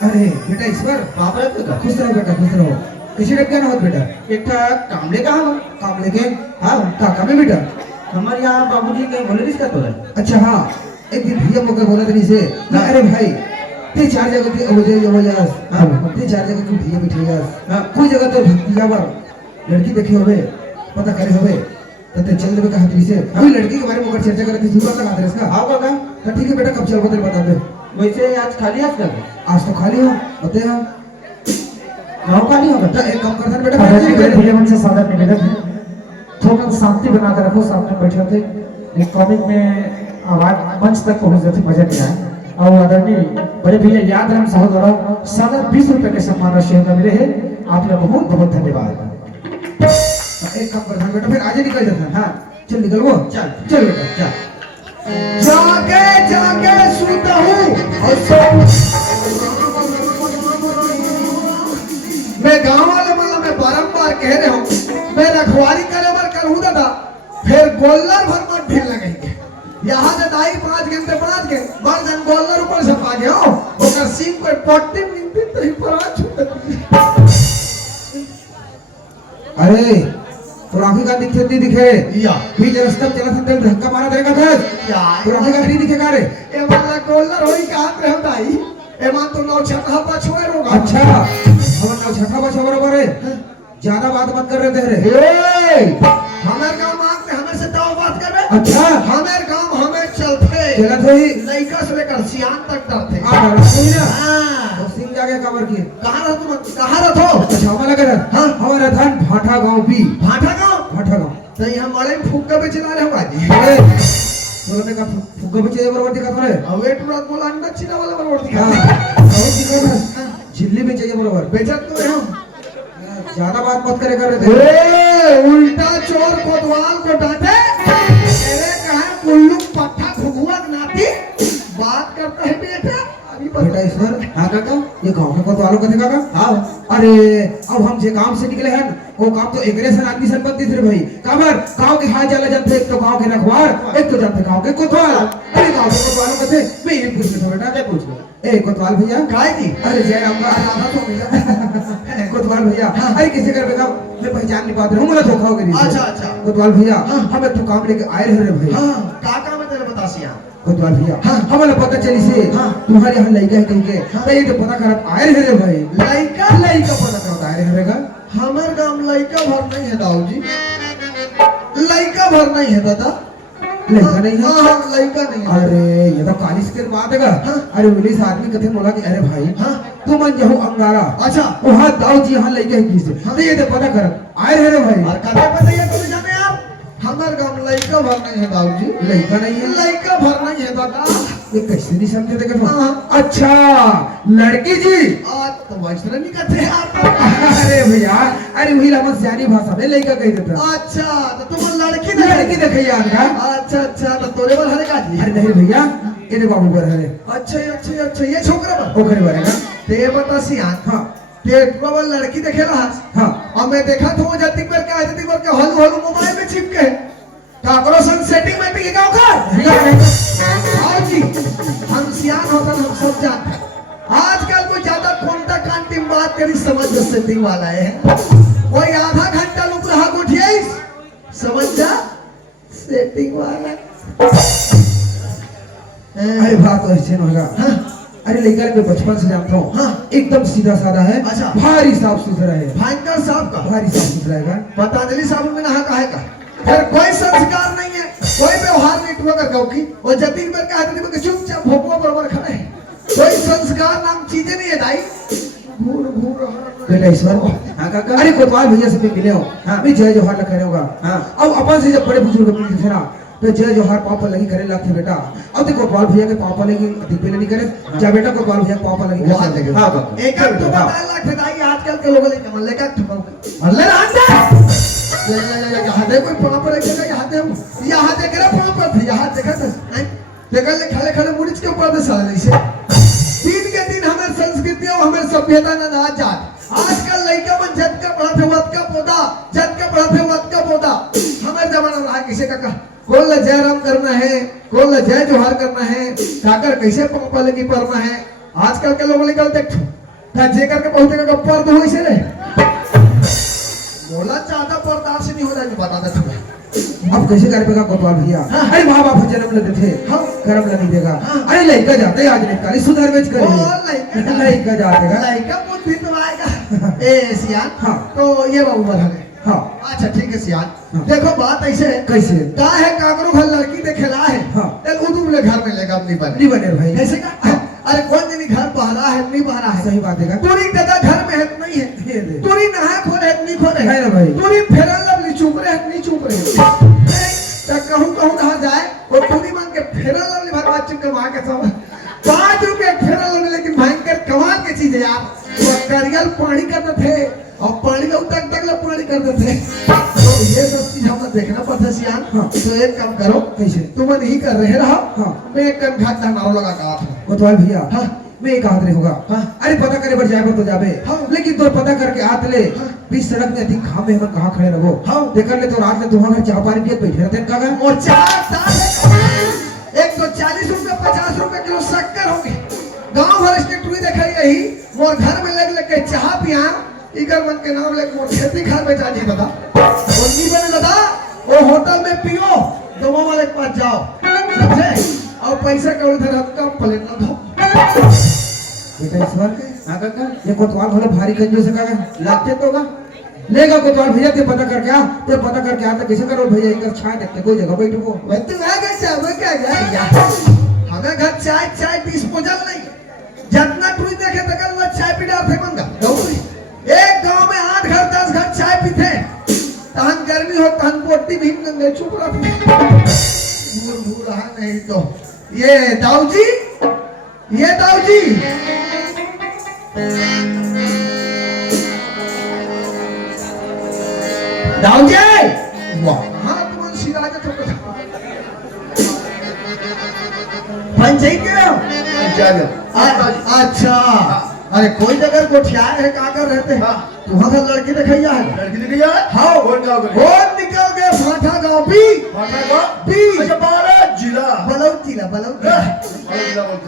अरे बेटा ईश्वर बाप रे तो खुश रहो बेटा खुश रहो किसी ने क्या ना होत बेटा एक कामले कहाँ हो काम लेके हाँ काका में बेटा हमारे यहाँ बाबूजी कहीं बोले इसका तो है। अच्छा हाँ एक दिन भैया मगर बोला था से ना अरे भाई ते 4 जगह की हो जाए हाँ ते 4 जगह की भैया बैठे हाँ कोई जगह तो भैया बार लड़की देखे होवे पता करे होवे तो ते चल देवे कहा से अभी लड़की के बारे में अगर चर्चा करते शुरुआत लगा दे इसका हाँ काका तो ठीक है बेटा कब चल बता दे वैसे आज खाली आज कर आज तो खाली हो होते हैं गाँव खाली हो बेटा एक काम करता बेटा भैया मन से सादर निवेदन है थोड़ा शांति बना कर रखो सामने बैठे होते एक कॉमिक में आवाज मंच तक पहुंच जाती मजा नहीं आए और आदरणीय बड़े भैया याद राम सहोदरों सादर 20 रुपए के सम्मान राशि का मिले है आप लोग बहुत बहुत धन्यवाद। एक काम करता बेटा फिर आज ही निकल जाता है हाँ चल निकल वो चल चल बेटा चल जागे जागे सूता हूँ और मैं गांव वाले मतलब मैं बारंबार कह रहा हूँ मैं रखवारी करे बर करूँ दादा फिर गोल्लर भर मत ढील लगेंगे यहाँ से दाई 5 घंटे बड़ जन गोल्लर ऊपर से पा गया ओकर सीम पर पट्टी मिलती तो ही पर छूट अरे तो राखी का दिखे नहीं दिखे या बीच रास्ते में चला सकते धक्का मारा देगा था यार तो राखी का नहीं दिखेगा रे ए वाला गोल्लर होई का हाथ में होता ही ए मान तो नौ छठा पछुए रोगा अच्छा हम नौ छठा पछुए बराबर है ज्यादा बात मत कर रहे थे रे हमारे काम मांगते हमें से दाव बात कर रहे अच्छा हमारे काम हमें चलते चलत है लइका से लेकर सियान तक डरते हां तो सिंह जाके कवर की कहां रह तुम कहां रह हो अच्छा हमारा कर हां हमारा धान भाटा गांव भी भाटा गांव तो यहां मड़े फुग्गा बेचना रहे बाजी बोलने का फुग्गा बेचे बराबर दिखा तो रे वेट रात बोला अंडा चीना वाला बराबर दिखा हां बहुत दिखा झिल्ली में चाहिए बराबर बेचत तो हम ज्यादा बात मत करे कर रहे थे उल्टा चोर कोतवाल को डांटे तेरे कहा कुल्लू पट्टा फुगुआ नाती बात करता है बेटा बेटा ईश्वर हाँ काका ये गांव के कोतवालों का थे काका हाँ अरे अब हम जे काम से निकले हैं वो काम तो एकरे सन आदमी संपत्ति थे भाई काबर गांव के हाल जाला जानते एक तो गांव के रखवार एक तो जानते गांव के कोतवाल अरे गांव के कोतवालों का थे मैं ये पूछ रहा बेटा क्या पूछ ए कोतवाल भैया काय की अरे जय राम का आधा तो भैया कोतवाल भैया अरे किसी कर बेटा मैं पहचान नहीं पाता हूं मुझे धोखा हो गई अच्छा कोतवाल भैया हम एक तो काम लेके आए रहे रे भाई हां का काम है तेरे बतासिया कोतवाल भैया हमें पता चली से तुम्हारे यहाँ लड़का है कहीं के तो ये तो पता करत आए रहे रे भाई लड़का पता करत आए रहे गा हमारे गांव लड़का भर नहीं है दाऊ जी लड़का भर नहीं है दादा लड़का नहीं है हाँ लड़का नहीं है। अरे ये तो कालिस के बात है का हाँ। अरे पुलिस आदमी कथे बोला कि अरे भाई हाँ। तू मन जहु अंगारा अच्छा वहाँ दाऊ जी यहाँ लड़के है किसे हाँ। तो ये तो पता कर आए रहे रे भाई और कदे पता ये तो जाने आप हमारे गांव में लड़का भर नहीं है दाऊ जी। लड़का नहीं है लड़का भर नहीं है दादा। ये कैसे नहीं समझे थे हाँ। अच्छा लड़की जी आज तो वैसे नहीं कहते हैं आप। अरे भैया अरे वही लमन सियानी भाषा में लड़का कह देता अच्छा तो तुम लड़की लड़की देखे यार का अच्छा अच्छा तो तोरे पर हरे का जी। अरे नहीं भैया ये बाबू पर है अच्छा ये छोकरा पर ओखरे बरेगा ते बता सियान हाँ ते तू वो लड़की देखे रहा हाँ और मैं देखा तो जति पर क्या जति पर क्या हलू हलू मोबाइल में चिपके काकरो संग सेटिंग में भी गाँव का आओ जी हम सियान होता हम सब जानते हैं। आजकल कोई ज्यादा कोंटा कांटी बात करी समझ जो सेटिंग वाला है कोई आधा घंटा लुक रहा गोठिया समझ जा सेटिंग वाला। अरे बात तो ऐसे होगा हाँ अरे लड़का मैं बचपन से जानता हूँ हाँ। एकदम सीधा साधा है अच्छा। भारी साफ सुथरा है भांकर साहब का भारी साफ सुथरा है पतंजलि साबुन में नहा काहे का फिर कोई संस्कार नहीं है कोई व्यवहार नहीं टूटा कर गाँव की और जतीन पर क्या है चुपचाप भोपो बराबर खड़े हैं कोई संस्कार नाम चीजें नहीं है दाई घूर घूर रहा बेटा ईश्वर हाँ काका अरे कोतवाल भैया से भी मिले हो हाँ मैं जय जोहार लगा रहे होगा हाँ अब अपन से जब बड़े बुजुर्ग मिलते थे ना तो जय जोहार पापा लगी करे लगते बेटा अब देखो कोतवाल भैया के पापा लगी दीपे नहीं करे जा बेटा कोतवाल भैया पापा लगी वहाँ देखे। हाँ काका एक तो बता लाख दाई आजकल के लोगों ने मल्ले का ठुकाओ मल्ले रहता यहाँ दे कोई पाँव पर रखेगा यहाँ देख रहा पाँव पर थे यहाँ देखा था देखा ले खड़े खड़े मुड़िच के ऊपर दे साले से दिन के दिन हमारे संस्कृति और हमारे सभ्यता न ना जात आजकल लड़का मन जद का पढ़ा थे वत का पौधा जद का पढ़ा थे वत का पौधा हमारे जमाना में रहा किसे का कौन जय राम करना है कौन जय जोहार करना है काकर कैसे पापा लगी पढ़ना है आजकल के लोग निकलते जे करके पहुंचेगा कब पर तो वैसे रे बोला ज्यादा बर्दाश्त से नहीं हो रहा है बता दे तुम्हें अब कैसे कर पेगा कोतवाल भैया हाँ। अरे माँ बाप जन्म लेते थे हाँ। कर्म लगी देगा हाँ। अरे लड़का जाते आज निकाली सुधर बेच कर लड़का जातेगा लड़का बुद्धि तो आएगा ए सियान हाँ। तो ये बाबू बढ़ा हाँ अच्छा ठीक है सियान हाँ। देखो बात ऐसे है कैसे का है काकरो घर लड़की देखेला है हाँ। तेल उदुम ले घर में लेगा अपनी बने नहीं बने भाई कैसे का अरे कौन जनी घर बहरा है नहीं बहरा है सही बात है तूरी दादा घर में है नहीं है ये ले। तूरी नहा खोले है नहीं खोले है ना भाई। तूरी फेरन लवली चुप रहे है नहीं चुप रहे तक कहूं कहूं कहां जाए और तूरी मांग के फेरन लवली भगवान चुप के वहां के सब 5 रुपए फेरन लवली लेकिन भयंकर कमाल की चीज है यार वो करियल पानी करते थे और पानी में तक तक पानी करते थे तो ये सब चीज हमें देखना पड़ता सियान हाँ। तो एक काम करो कैसे तुम नहीं कर रहे रहो हाँ। मैं एक काम घाट नारो लगा कहा था कोतवाल भैया हाँ। मैं एक हाथ होगा हाँ। अरे पता करे पर जाए तो जाबे हाँ। लेकिन तो पता करके हाथ ले हाँ। बीच सड़क में अधिक घाम में हम कहाँ खड़े रहो हाँ। देखकर ले तो रात में तुम्हारा घर चाह पानी पिए बैठे रहते हैं काका और 4 साल एक तो 40 रुपए 50 रुपए किलो शक्कर होगी गांव भर इसके टुई देखा यही मोर घर में लग के चाह पिया इगर मन के नाम लेके मोर खेती खार में जाजी दादा और नी बने दादा वो होटल में पियो दवा वाले के पास जाओ समझे और पैसा का उधर कम प्लेट ना दो बेटा ईश्वर हाँ काका ये कोतवाल भले भारी कंजूस है काका लागते तो होगा लेगा कोतवाल भैया ते पता करके आ ते पता करके आ तो कैसे करो भैया इधर छाया देखते कोई जगह बैठो को मैं तो आ गए चावल क्या गया हमें घर चाय डिस्पोजल नहीं जितना टुई देखे तक वो चाय पी डाल थे मंगा दौड़ी एक गांव में 8 घर 10 घर चाय पीते तहन गर्मी हो तहन बोटी भी गंगे चुप रहा भूल रहा नहीं तो ये दाऊजी दाऊजी वाह हाँ तुम सिराज तो पंचायत के अच्छा अरे कोई जगह गोठियार है काकर रहते हैं वहाँ का लड़की दिखैया है हाँ कौन निकल गए फाटा गाँव बी बलौद जिला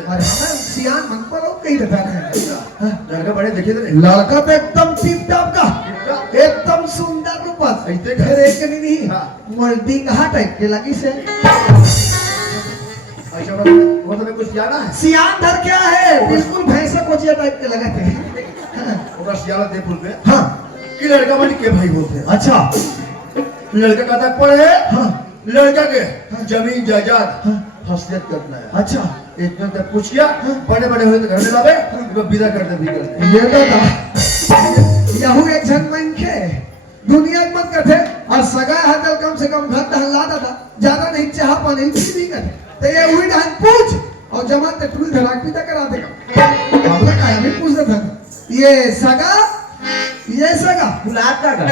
अरे हमें सियान मन पर कहीं रहता है बड़े देखे थे लड़का तो एकदम टिप टॉप का एकदम सुंदर रूपस ऐसे फिर एक नहीं हाँ। मोल्डी कहा टाइप के लगी से अच्छा वो तो कुछ जाना है सियान धर क्या है बिल्कुल भैंसा कोचिया टाइप के लगे थे ओकरा सियाला देपुर पे हाँ कि लड़का बन के भाई बोलते हैं अच्छा लड़का कहता पढ़े हाँ लड़का के जमीन जायदाद हस्तियत करना है। अच्छा इतना तक पूछ किया, बड़े बड़े हुए तो घर में लावे, तो विदा करते भी करते। ये तो यहू एक जन मन के दुनिया में मत करते और सगा हाथल कम से कम घर टहला था ज्यादा नहीं चाह पानी कुछ भी करे तो ये हुई ढंग पूछ और जमा ते टूल धड़ाक भी करा देगा। हम लोग काया भी पूछ रहा था ये सगा गुलाब का घर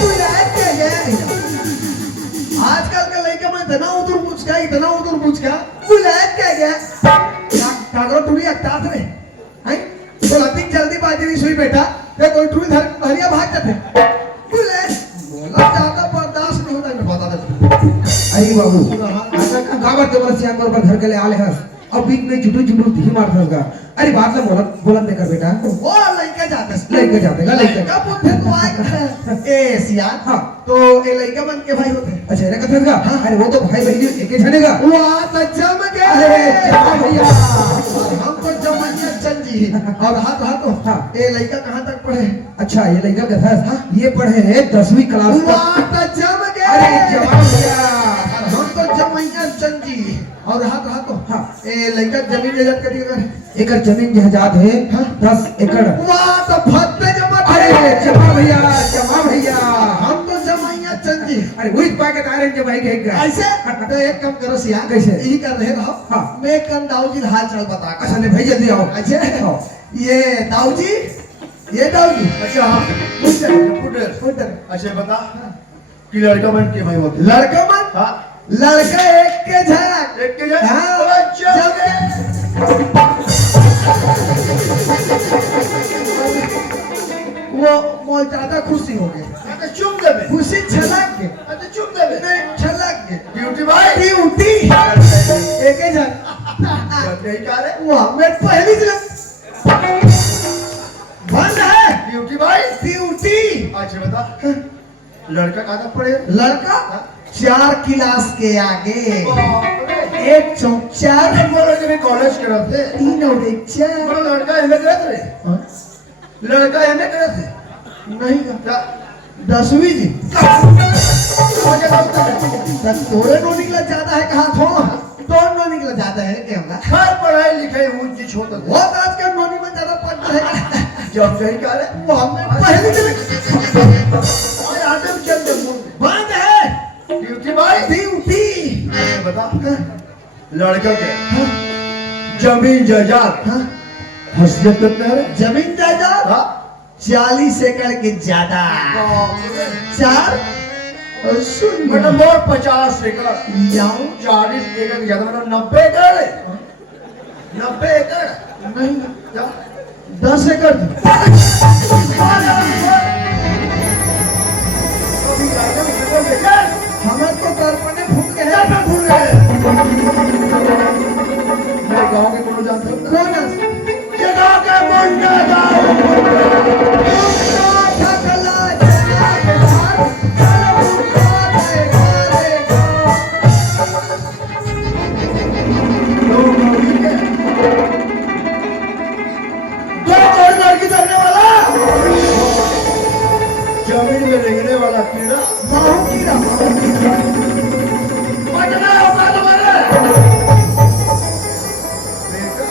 गुलाब क्या है आजकल का लड़का में इतना उधर पूछ का गुलाब क्या गया कागरो टूली अक्ता थे हैं तो लतिक जल्दी बाजी नहीं सुई बेटा ते कोई टूल धर हरिया भाग जाते गुलाब बोला ज्यादा बर्दाश्त नहीं होता मैं बता देता आई बाबू आता का गाबर के बरस यार पर घर के ले आले हस अब बीच में जुटू धी मार था अरे बात ले बोलन दे कर बेटा वो लड़का जाते लड़का कब उठे तो आए ए सियान हाँ। तो ये लड़का बन के भाई होते अच्छा ये कथन का अरे वो तो भाई बहन एक ही जने का वाह तो जम गए भैया हम तो जमनिया चंजी और हाथ हाँ। ये लड़का कहाँ तक पढ़े अच्छा ये लड़का कथा ये पढ़े है 10वीं क्लास तक वाह तो जम गए अरे जवान भैया हम तो जमनिया चंजी और हाथ हाँ। ये लड़का जमीन जायदाद कर दिया एकड़ जमीन जायदाद है 10 एकड़ वाह तो फत्ते जमा अरे जमा भैया हम तो जमनिया चंजी अरे वही पाके तारे जब भाई के ऐसे तो एक काम करो सिया कैसे? यही कर रहे रहो हाँ। मैं कल दाऊ जी हाल चाल बता अच्छा ले भाई जल्दी आओ अच्छे आओ। ये दाऊ जी अच्छा हाँ पुटर अच्छा बता कि लड़का बन के भाई होते लड़का मन हाँ लड़का एक के झक एक के जाए हाँ, अच्छा जब वो ज्यादा खुशी हो गए अच्छा चुप दे बे खुशी छलक के अच्छा चुप दे बे नहीं छलक के ड्यूटी भाई ड्यूटी एक के झक नहीं कह रहे वो मैं पहली दिन बंद है ड्यूटी भाई ड्यूटी अच्छा बता लड़का कहाँ पढ़े लड़का 4 क्लास के आगे एक चौक 4 बोलो जब कॉलेज के रहते 3 और 1 4 बोलो लड़का एमए करत रे लड़का एमए करत रे नहीं क्या 10वीं जी मुझे लगता है तब तोरे नो निकला ज्यादा है कहाँ थो तो नो निकला ज्यादा है क्या होगा हर पढ़ाई लिखाई ऊंच नीच होता वो है आज का नोनी में ज्यादा पढ़ता है जब सही कह रहे वो हमें पहले दिन और आदम चल दे मुंह में बंद है ड्यूटी भाई ड्यूटी अच्छा बता लड़का के जमीन जायदाद हाँ हस्तियत कितना है जमीन जायदाद हाँ 40 एकड़ के ज्यादा 4 और शून्य मतलब और 50 एकड़ जाओ 40 एकड़ ज्यादा मतलब 90 एकड़ 90 एकड़ नहीं क्या 10 एकड़ हमें तो दर्पणे फूट गए हैं भूल गए मेरे गांव के कोनो जानते हो कौन है ये गांव के मुंडा गांव ठकला चला के धार चलो मुंडा दे घरे दो करोड़ लड़की धरने वाला जमीन में रेंगने वाला कीड़ा माहू कीड़ा पटना होगा तुम्हारे बेटा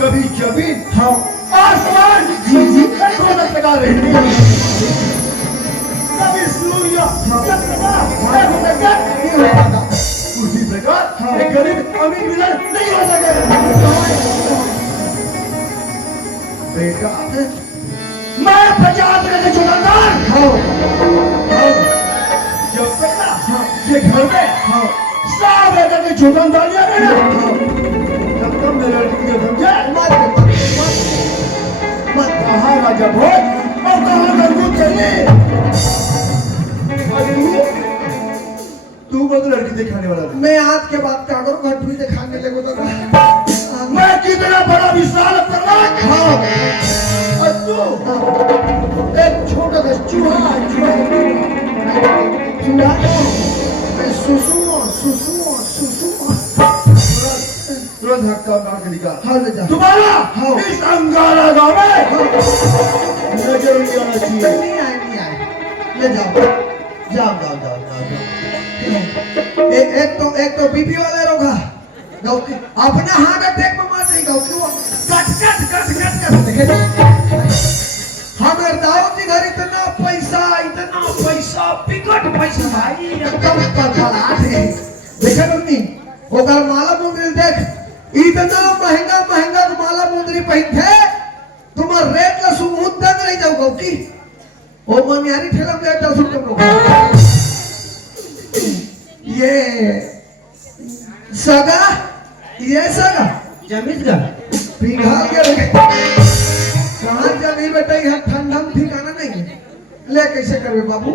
कभी जमीन हाँ आसमान जी दोनों लगा रही कभी सूर्य नहीं हो पाता उसी प्रकार एक गरीब अमीर मिलन नहीं हो सके बेटा मैं 50 रुपए का चुनादार हाँ हाँ जब तक ना ये घर में 100 रुपए के चुनादार डालिया गया तब तक मेरे लड़की को समझे मत कहाँ राजा भोज और कहाँ गंगू चली तू बहुत लड़की दिखाने वाला था। मैं आज के बाद क्या करूँ घटवी दिखाने लगो तो मैं कितना बड़ा विशाल पर्वत हाँ और तू एक छोटा सा चूहा चूड़ा मैं सुसुओ तुरंत धक्का मार के निकाल हाँ ले जा तुम्हारा हाँ। इस अंगारा गाँव में नजर नहीं आना चाहिए नहीं आए ले जाओ जाओ। एक तो बीपी वाला रोगा गाँव के अपना हार्ट अटैक में मर जाएगा क्यों कट देखे हमारे दाऊद जी घर इतना पैसा पिकट पैसा भाई एकदम बड़बड़ाहट है देखे मम्मी ओकर माला मुंदरी देख इतना महंगा माला मुंदरी पहनते तुम्हार रेट ला सुमुद तक नहीं जाओ की ओ मनियारी ठेला में जाता सुन तुम लोग ये सगा जमीस का पिघल के कहाँ जमी बेटा यहाँ ठंडा ठिकाना नहीं है ले कैसे करवे बाबू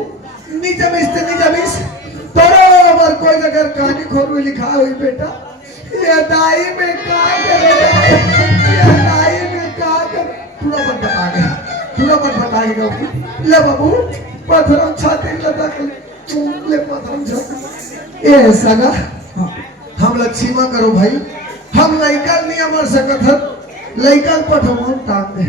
नी जमीस बरोबर कोई जगह कहानी खोल में लिखा हुई बेटा ये दाई में का करे ये दाई में का कर पूरा बता गया ले बाबू पत्थरों छाती लगा के ले पत्थरों छाती ए सगा हम लक्ष्मीमा करो भाई हम लइका नहीं अमर सकत हन लइका पठमों टांग दे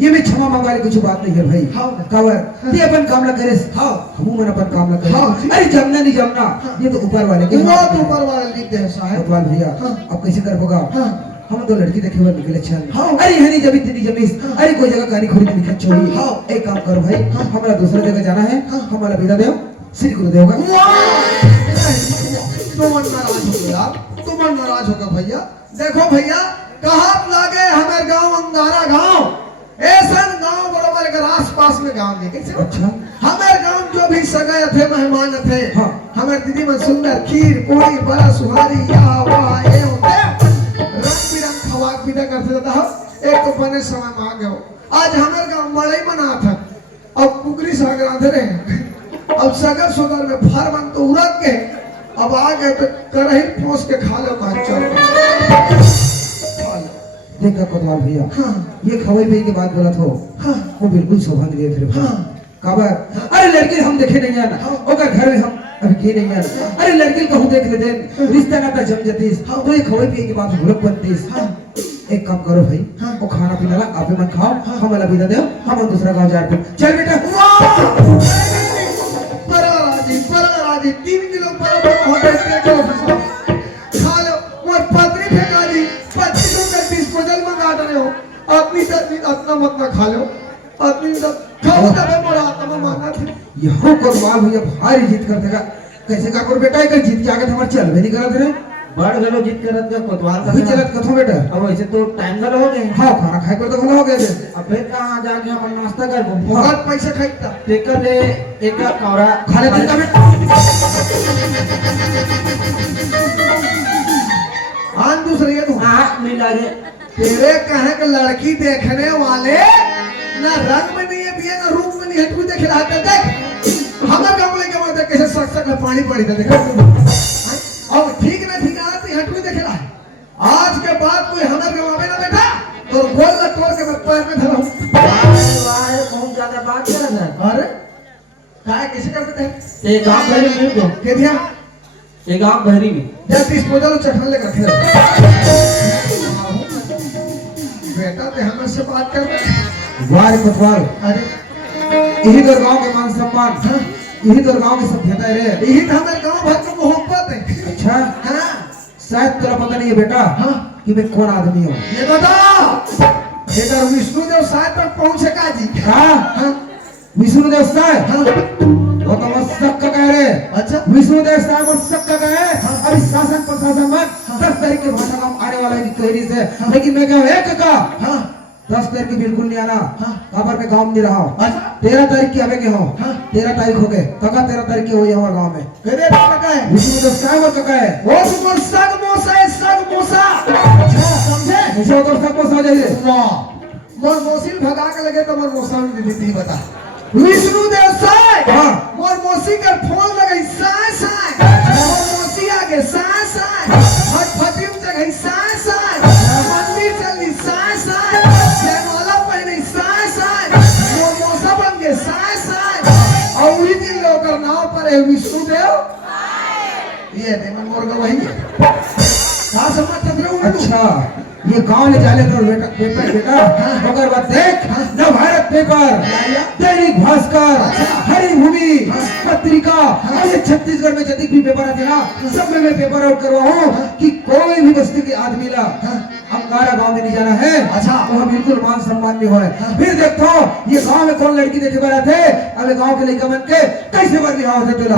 ये भी क्षमा मांगने कुछ बात नहीं है भाई हाँ। कावर ते अपन काम ना करे हाँ। हम मन अपन काम ना हाँ। करे अरे जमना नहीं जमना ये तो ऊपर वाले के वो हाथ तो में। ऊपर वाला लिख दे साहब भगवान भैया हाँ। अब कैसे कर होगा हाँ। हम दो लड़की देखे हुए निकले चल हाँ। अरे हनी जब इतनी जमीस अरे कोई जगह गाड़ी खोली निकल छोड़ी हाँ। एक काम करो भाई हमारा दूसरा जगह जाना है हाँ। हमारा विदा देव श्री गुरुदेव का तुम नाराज होगा भैया देखो भैया कहा लागे हमारे गांव अंगारा गांव ऐसा गांव बराबर अगर आस पास में गांव नहीं कैसे अच्छा हमारे गांव जो भी सगाए थे मेहमान थे हाँ। हमारे दीदी में सुंदर खीर पूरी बड़ा सुहारी यहाँ वहाँ ये होते रंग बिरंग खवा पीटा करते रहता हो एक तो बने समय में आ गए हो आज हमारे गांव मड़ई मना था अब कुकरी सागर आधे रहे अब सगर सुगर में फार बन तो उड़क के अब आ गए तो करही पोस के खा लो मार चल देखा कोतवाल भैया हाँ। ये खबर पे की बात बोला था हाँ। वो बिल्कुल सौभाग्य फिर हाँ। काबर अरे लड़की हम देखे नहीं आना हाँ। ओकर घर में हम अभी के नहीं आना अरे लड़की कहूं देख लेते रिश्ता नाता जम जतीस हाँ। तो ये खबर पे की बात भुलक बनतीस हाँ। एक काम करो भाई हाँ। वो खाना पीना ला आपे मत खाओ हाँ। हम वाला विदा दो हम दूसरा गांव जा रहे चल बेटा पराराजी 3 किलो पराठा होटल के खा लो और पत्री फेंका दी 25 का डिस्पोजल मंगा रहे हो आदमी से अपना मत ना खा लो आदमी से खाओ तब मोरा आत्मा मांगा थी यहाँ कोतवाल भैया भारी जीत कर देगा कैसे का कर बेटा एक जीत के आगे हमारे चल भी नहीं करत रे बड़ गलो जीत करत का कोतवाल का अभी चलत कथो बेटा अब ऐसे तो टाइम गलो हो गए हाँ खाना खाए कर तो भला हो गया रे अब फिर कहाँ जाके हम नाश्ता कर बहुत पैसा खाईता तेकर ले एक कौरा खा ले का बेटा आन दूसरी है तू हाँ मिला रे तेरे कहे के लड़की देखने वाले ना रंग में नहीं है पिए ना रूप में नहीं है तू देख रहा था देख हमारे गांव लेके मत देख कैसे सक सक में पानी पड़ी था देख अब ठीक ना ठीक आ तो हटू देख रहा है आज के बाद कोई हमारे गांव में ना बेटा तो गोल ना तोड़ के मैं पैर में धरा हूं वाह बहुत ज्यादा बात कर रहा है अरे काय कैसे करते थे ये गांव भरी में तो के दिया ये गांव भरी में जब डिस्पोजल चखने लगा रखे बेटा ते हमसे से बात कर वाह रे कोतवाल अरे यही तो गांव के मान सम्मान यही तो गांव की सभ्यता है रे यही तो हमारे गांव भर की मोहब्बत है अच्छा हाँ शायद तेरा पता नहीं है बेटा हाँ। कि मैं कौन आदमी हूँ ये बता इधर विष्णुदेव साहब तक पहुंचे का जी हाँ हाँ विष्णुदेव साहब हाँ वो तो बस सबका कह रहे अच्छा विष्णुदेव साहब और सबका कह रहे अभी शासन प्रशासन में 10 तारीख की भाषा का आने वाला है कि कहरी से लेकिन मैं क्या एक का हाँ 10 तारीख की बिल्कुल नहीं आना हाँ। खबर पे गाँव में नहीं रहा हूँ अच्छा 13 तारीख की आवे के हो हाँ। 13 तारीख हो गए कका 13 तारीख की हुई हमारे गाँव में कहते का है विष्णुदेव साहब और कका है वो तुम सग मोसा है सग मोसा अच्छा समझे ऐसे हो तो सबको समझ आइए वाह मोर मोसिल भगा के लगे तो मोर मोसा में दीदी बता विष्णुदेव साहब हाँ। मोर मोसी का फोन लगे साय साय मोर मोसी आगे साय साय फटफटी में जगह साय साय मंदिर चली साय साय जयमाला पहने साय साय मोर मोसा बन के साय साय और उही दिन लोग नाव पर है विष्णुदेव ये दे मन मोर गवाही है कहां समझ तक रहो अच्छा ये गांव ले जाले तो बेटा पेपर बेटा अगर बात देख नव भारत पेपर दैनिक भास्कर हरिभूमि पत्रिका और ये छत्तीसगढ़ में जितने भी पेपर आते ना सब में मैं पेपर आउट करवाऊं कि कोई भी बस्ती के आदमी ला अंगारा गांव में नहीं जाना है। अच्छा वहाँ बिल्कुल मान सम्मान नहीं हुआ है। फिर देखो ये गांव में कौन लड़की देखे बना थे अबे गांव के लड़का बन के कैसे बन गया होते तुला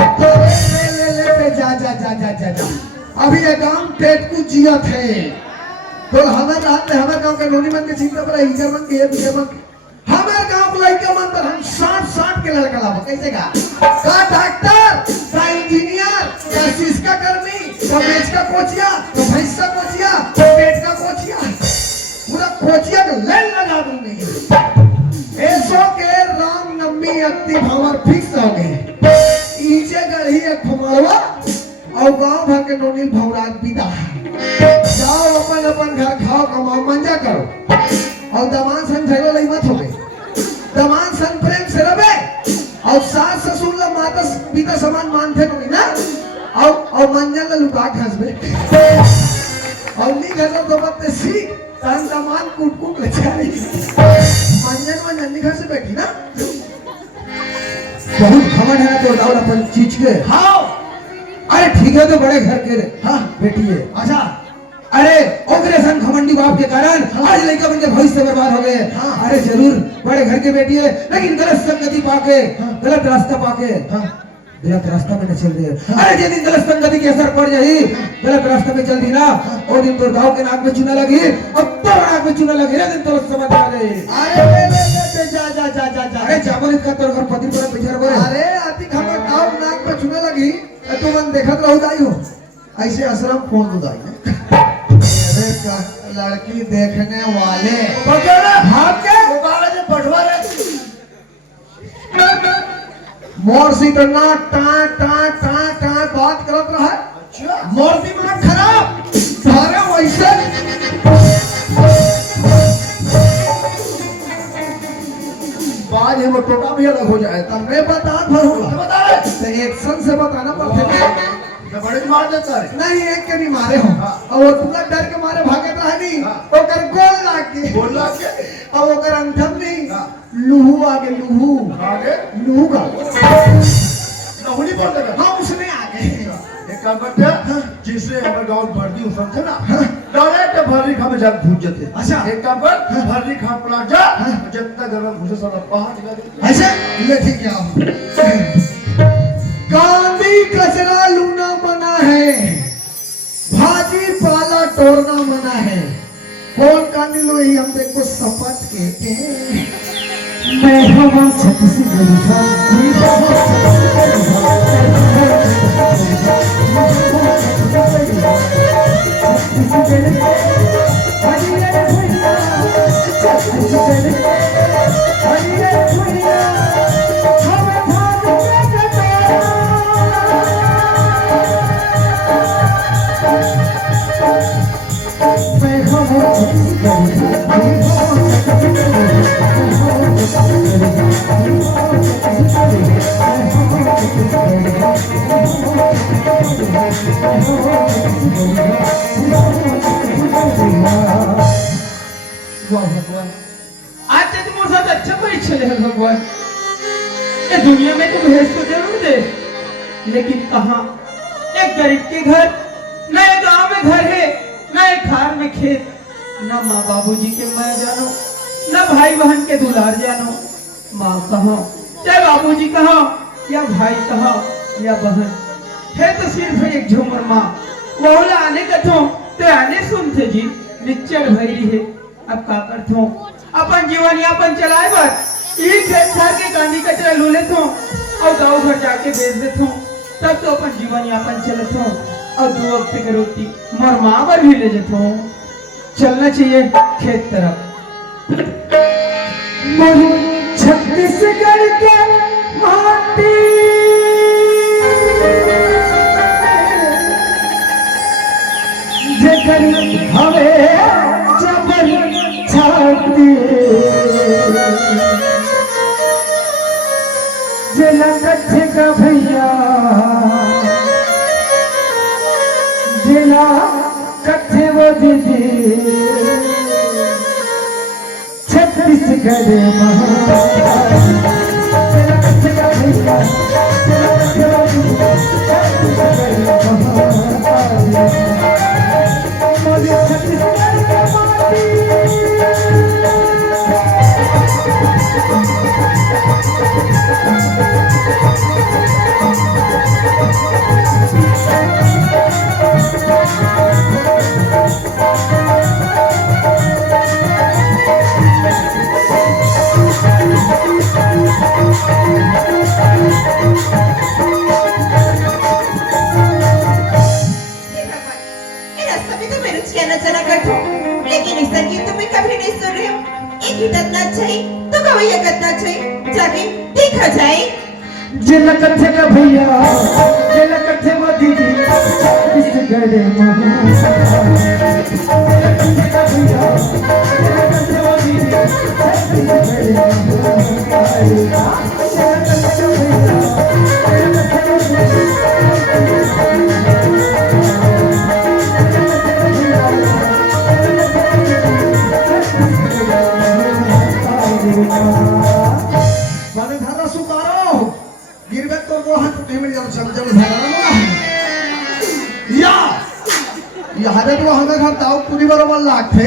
ले जा जा जा जा जा जा अभी ये गांव पेट को जिया थे तो हमारे रात में हमारे गांव के नोनी मन के चिंता पर इंजर मन के ये बिजर मन हमारे गांव के लड़का मन पर हम 60 के लड़का लाभ कैसे का डॉक्टर का इंजीनियर का शिक्षा कर्मी का बेच का कोचिया का भैंस का कोचिया का पेट का कोचिया पूरा कोचिया का लाइन लगा दूंगे ऐसो के राम नवमी अक्ति भंवर फिक्स हो गए ईचे गढ़ी एक फुमारवा और गांव भर के नोनी भौरात बिदा जाओ अपन अपन घर खाओ कमाओ मंजा करो और दमान सन झगड़ा लई मत होबे दमान सन प्रेम से रहे और सास ससुर ला माता पिता समान मानते नहीं ना और मंजन ला लुका खसबे और नी घर तो बत्ते सीख तन दमान कूट कूट ले जाए मंजन में नन्नी घर से बैठी ना बहुत घमंड है तो दावला अपन चीज के हाँ अरे ठीक है तो बड़े घर के हाँ बेटी है अच्छा अरे ऑपरेशन घमंडी बाप के कारण आज लड़का बन के भविष्य बर्बाद हो गए। अरे जरूर बड़े घर के बेटी है लेकिन गलत संगति पाके गलत रास्ता पाके गलत रास्ता में न चल रही है। अरे जिस दिन गलत संगति के असर पड़ जाही गलत रास्ते में चल दी ना वो दिन तो गाँव के नाक में चूना लगी और तो नाक में चूना लगी दिन तो समझ आ गई। अरे जा जा जा जा जा अरे चावल का तोर घर पति पर बिचार बोले अरे आती खबर गाँव नाक में चूना लगी तू मन देखत रहो दाई हो ऐसे असरम फोन दो दाई लड़की देखने वाले भाग के मोर सी करना टा टा टा टा बात करत रहा अच्छा मोर दिमाग खराब सारे वैसे बाज है वो टोटा भी अलग हो जाए तब मैं बता भर होगा तो एक्शन से बताना पड़ता है बड़े मार देता है नहीं एक के नहीं मारे हो और वो पूरा डर के मारे भागे रहा नहीं ओकर गोल लाग के और ओकर अंधम नहीं लूहू आगे लूहू का लहुनी बोल लगा हां उसने आगे एक काम करते जिससे हमारे गांव भर्ती हो समझे ना डायरेक्ट भर्ती खा में जा घुस जाते अच्छा एक काम कर भर्ती खा पड़ा जा जब तक घर में घुसे सारा बाहर निकाल दे ऐसे ये ठीक है गांधी कचरा लूना मना है भाजी पाला तोड़ना मना है कौन कानी लो ही हम देखो शपथ के मैं हवा छत्तीसगढ़ का आज तक मोर साथ अच्छा परीक्षा ले भगवान ये दुनिया में तो भेज तो जरूर दे लेकिन कहाँ एक गरीब के घर न एक गांव में घर है न एक खार में खेत न माँ बाबूजी के मैं जानो न भाई बहन के दुलार जानो माँ कहाँ या बाबूजी कहाँ या भाई कहाँ या बहन है तो सिर्फ एक झूमर माँ वोला आने कथो तो आने सुनते जी निच्चर भैरी है अब का करथो अपन जीवन यापन चलाए बर ई खेत खार के गांधी कचरा लू लेथो और गांव घर जाके बेच देथो तब तो अपन जीवन यापन चलथो और दो वक्त के रोटी मोर माँ पर भी ले जथो चलना चाहिए खेत तरफ छत्तीसगढ़ के माटी जगन हवे जबर छाती जिला कच्चे का भैया जिला कच्चे वो दीदी गए महाकाल तेरा कच्चा भैया तेरा कच्चा महाकाल मोदी छत्तीसगढ़ के माटी हे भगवान, ये रास्ता भी तो मैं रुचि आना चला करता हूँ, लेकिन इस संगीत तो मैं कभी नहीं सुन रही हूँ। एक गीत इतना अच्छा है, तो गवैया कितना अच्छा है, जाके देखा जाए। जिला कच्चे का भैया जिला कच्चे वो दीदी किस गए महाकाल जिला कच्चे का भैया जिला कच्चे वो दीदी किस गए महाकाल जिला कच्चे का भैया जिला कच्चे वो माने धारा सुकारो गिरबे तो वो हाथ नहीं मिल जाना चल चल धारा या हरे तो हमें घर ताऊ पूरी बरोबर लागते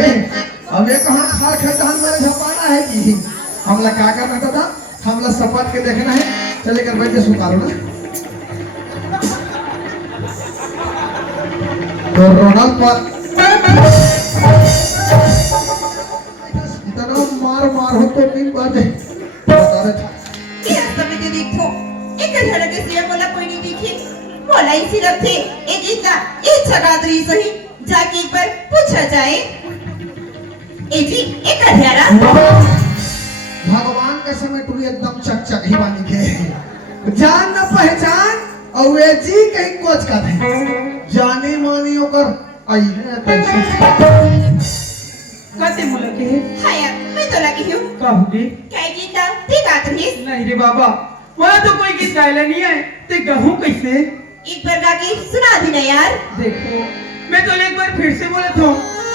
अब ये कहां खार खटान में झपाना है कि हमला क्या करना था हमला सपाट के देखना है चले कर बैठ के सुकारो ना तो रोनाल्ड पर इतना मार मार हो तो नहीं बात है बता रहे थे ये रास्ता में जो देखो, एक झड़क के सिया बोला कोई नहीं दिखे, बोला ही सिर्फ थे, एक गीता, एक जगादरी सही, जाके एक बार पूछा जाए। ए जी, एक अध्यारा, भगवान के समय तू एकदम चकचक ही बानी के जान न पहचान और वे जी कहीं कोच का थे जाने मानी होकर आई है तैसे कते मुलके हाँ यार, मैं तो लगी हूँ, कहूगी क्या गीता, ठीक आदमी, नहीं रे बाबा वहाँ तो कोई गीत गायला नहीं है ते गहूं कैसे एक बार गा के सुना दी ना यार। देखो मैं तो एक बार फिर से बोला था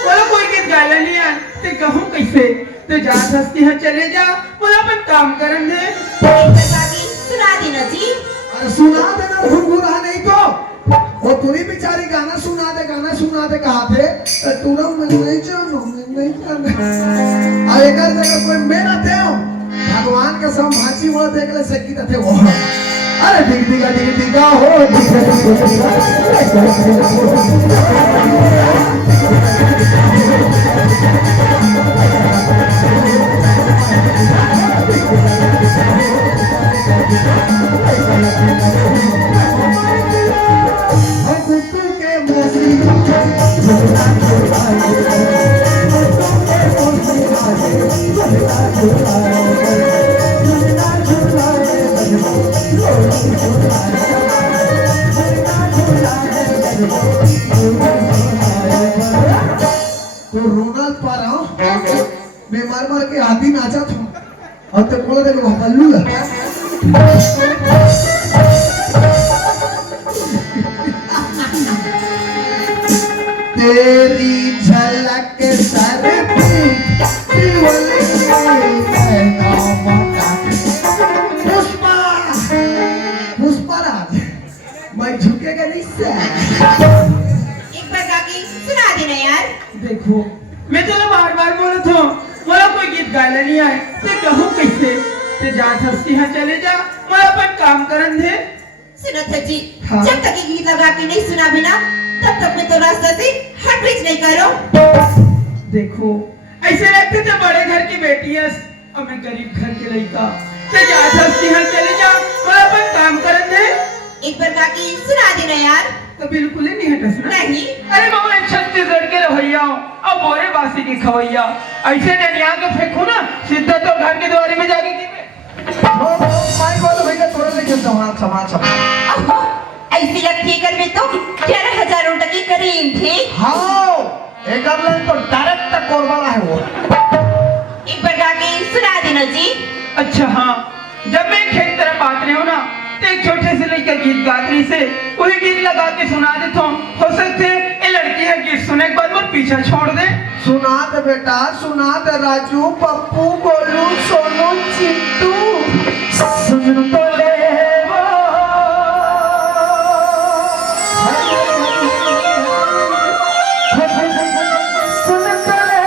बोला कोई गीत गायला नहीं है ते गहूं कैसे ते जा हस्ती है चले जा बोला अपन काम करन दे एक बार गा के सुना दी ना जी। अरे सुना देना घुरघुरा नहीं तो वो पूरी बेचारी गाना सुना दे कहा थे तू ना मैं नहीं जानू मैं नहीं जानू अब एक जगह कोई मेरा थे भगवान का सब भांची वो देख ले सकी थे वो अरे दिग दिगा हो तो रोनाल्ड पा रहा हूँ मैं मार के आदि नाचा था और तो बोला देखो बल्लू तेरी झलक सर पुष्पराज मैं झुकेगा नहीं से एक बार गा के सुना देना यार। देखो मैं तो बार बार बोला था बोला कोई गीत गायला नहीं है ते गहूं कैसे ते जा हस्ती है चले जा बोला अपन काम करन दे सुनो था जी, हाँ। जब तक ये गीत लगा के नहीं सुना बिना तब तक मैं तो रास्ता से हट बीच नहीं करो। देखो ऐसे लगते थे बड़े घर की बेटी है और मैं गरीब घर के लड़का ते जा हस्ती है चले जा बोला अपन काम करन दे एक बार गा के सुना देना यार। तो बिल्कुल ही नहीं हटस ना नहीं, अरे बाबा छत्तीसगढ़ के रवैया और बोरे बासी की खवैया ऐसे डनिया के फेंकू ना सीधा तो घर के द्वारे में जाके माई बोलो भैया थोड़ा लेके सामान अहो, ऐसी लगती कर में तो 11,000 टके करीब थे। हाँ एक लाइन तो डायरेक्ट कोरबाला है वो एक बार गा के सुना देना जी। अच्छा हाँ जब मैं खेत तरफ आत रही हूँ ना तो एक छोटे से लड़का गीत गात रही से वही गीत लगा के सुना देता हूँ हो सकते ये लड़की है गीत सुने के बाद पीछा छोड़ दे। सुना दे बेटा, सुना दे राजू, पप्पू, गोलू, सोनू, चिंटू। सुन तो ले वो सुन तो ले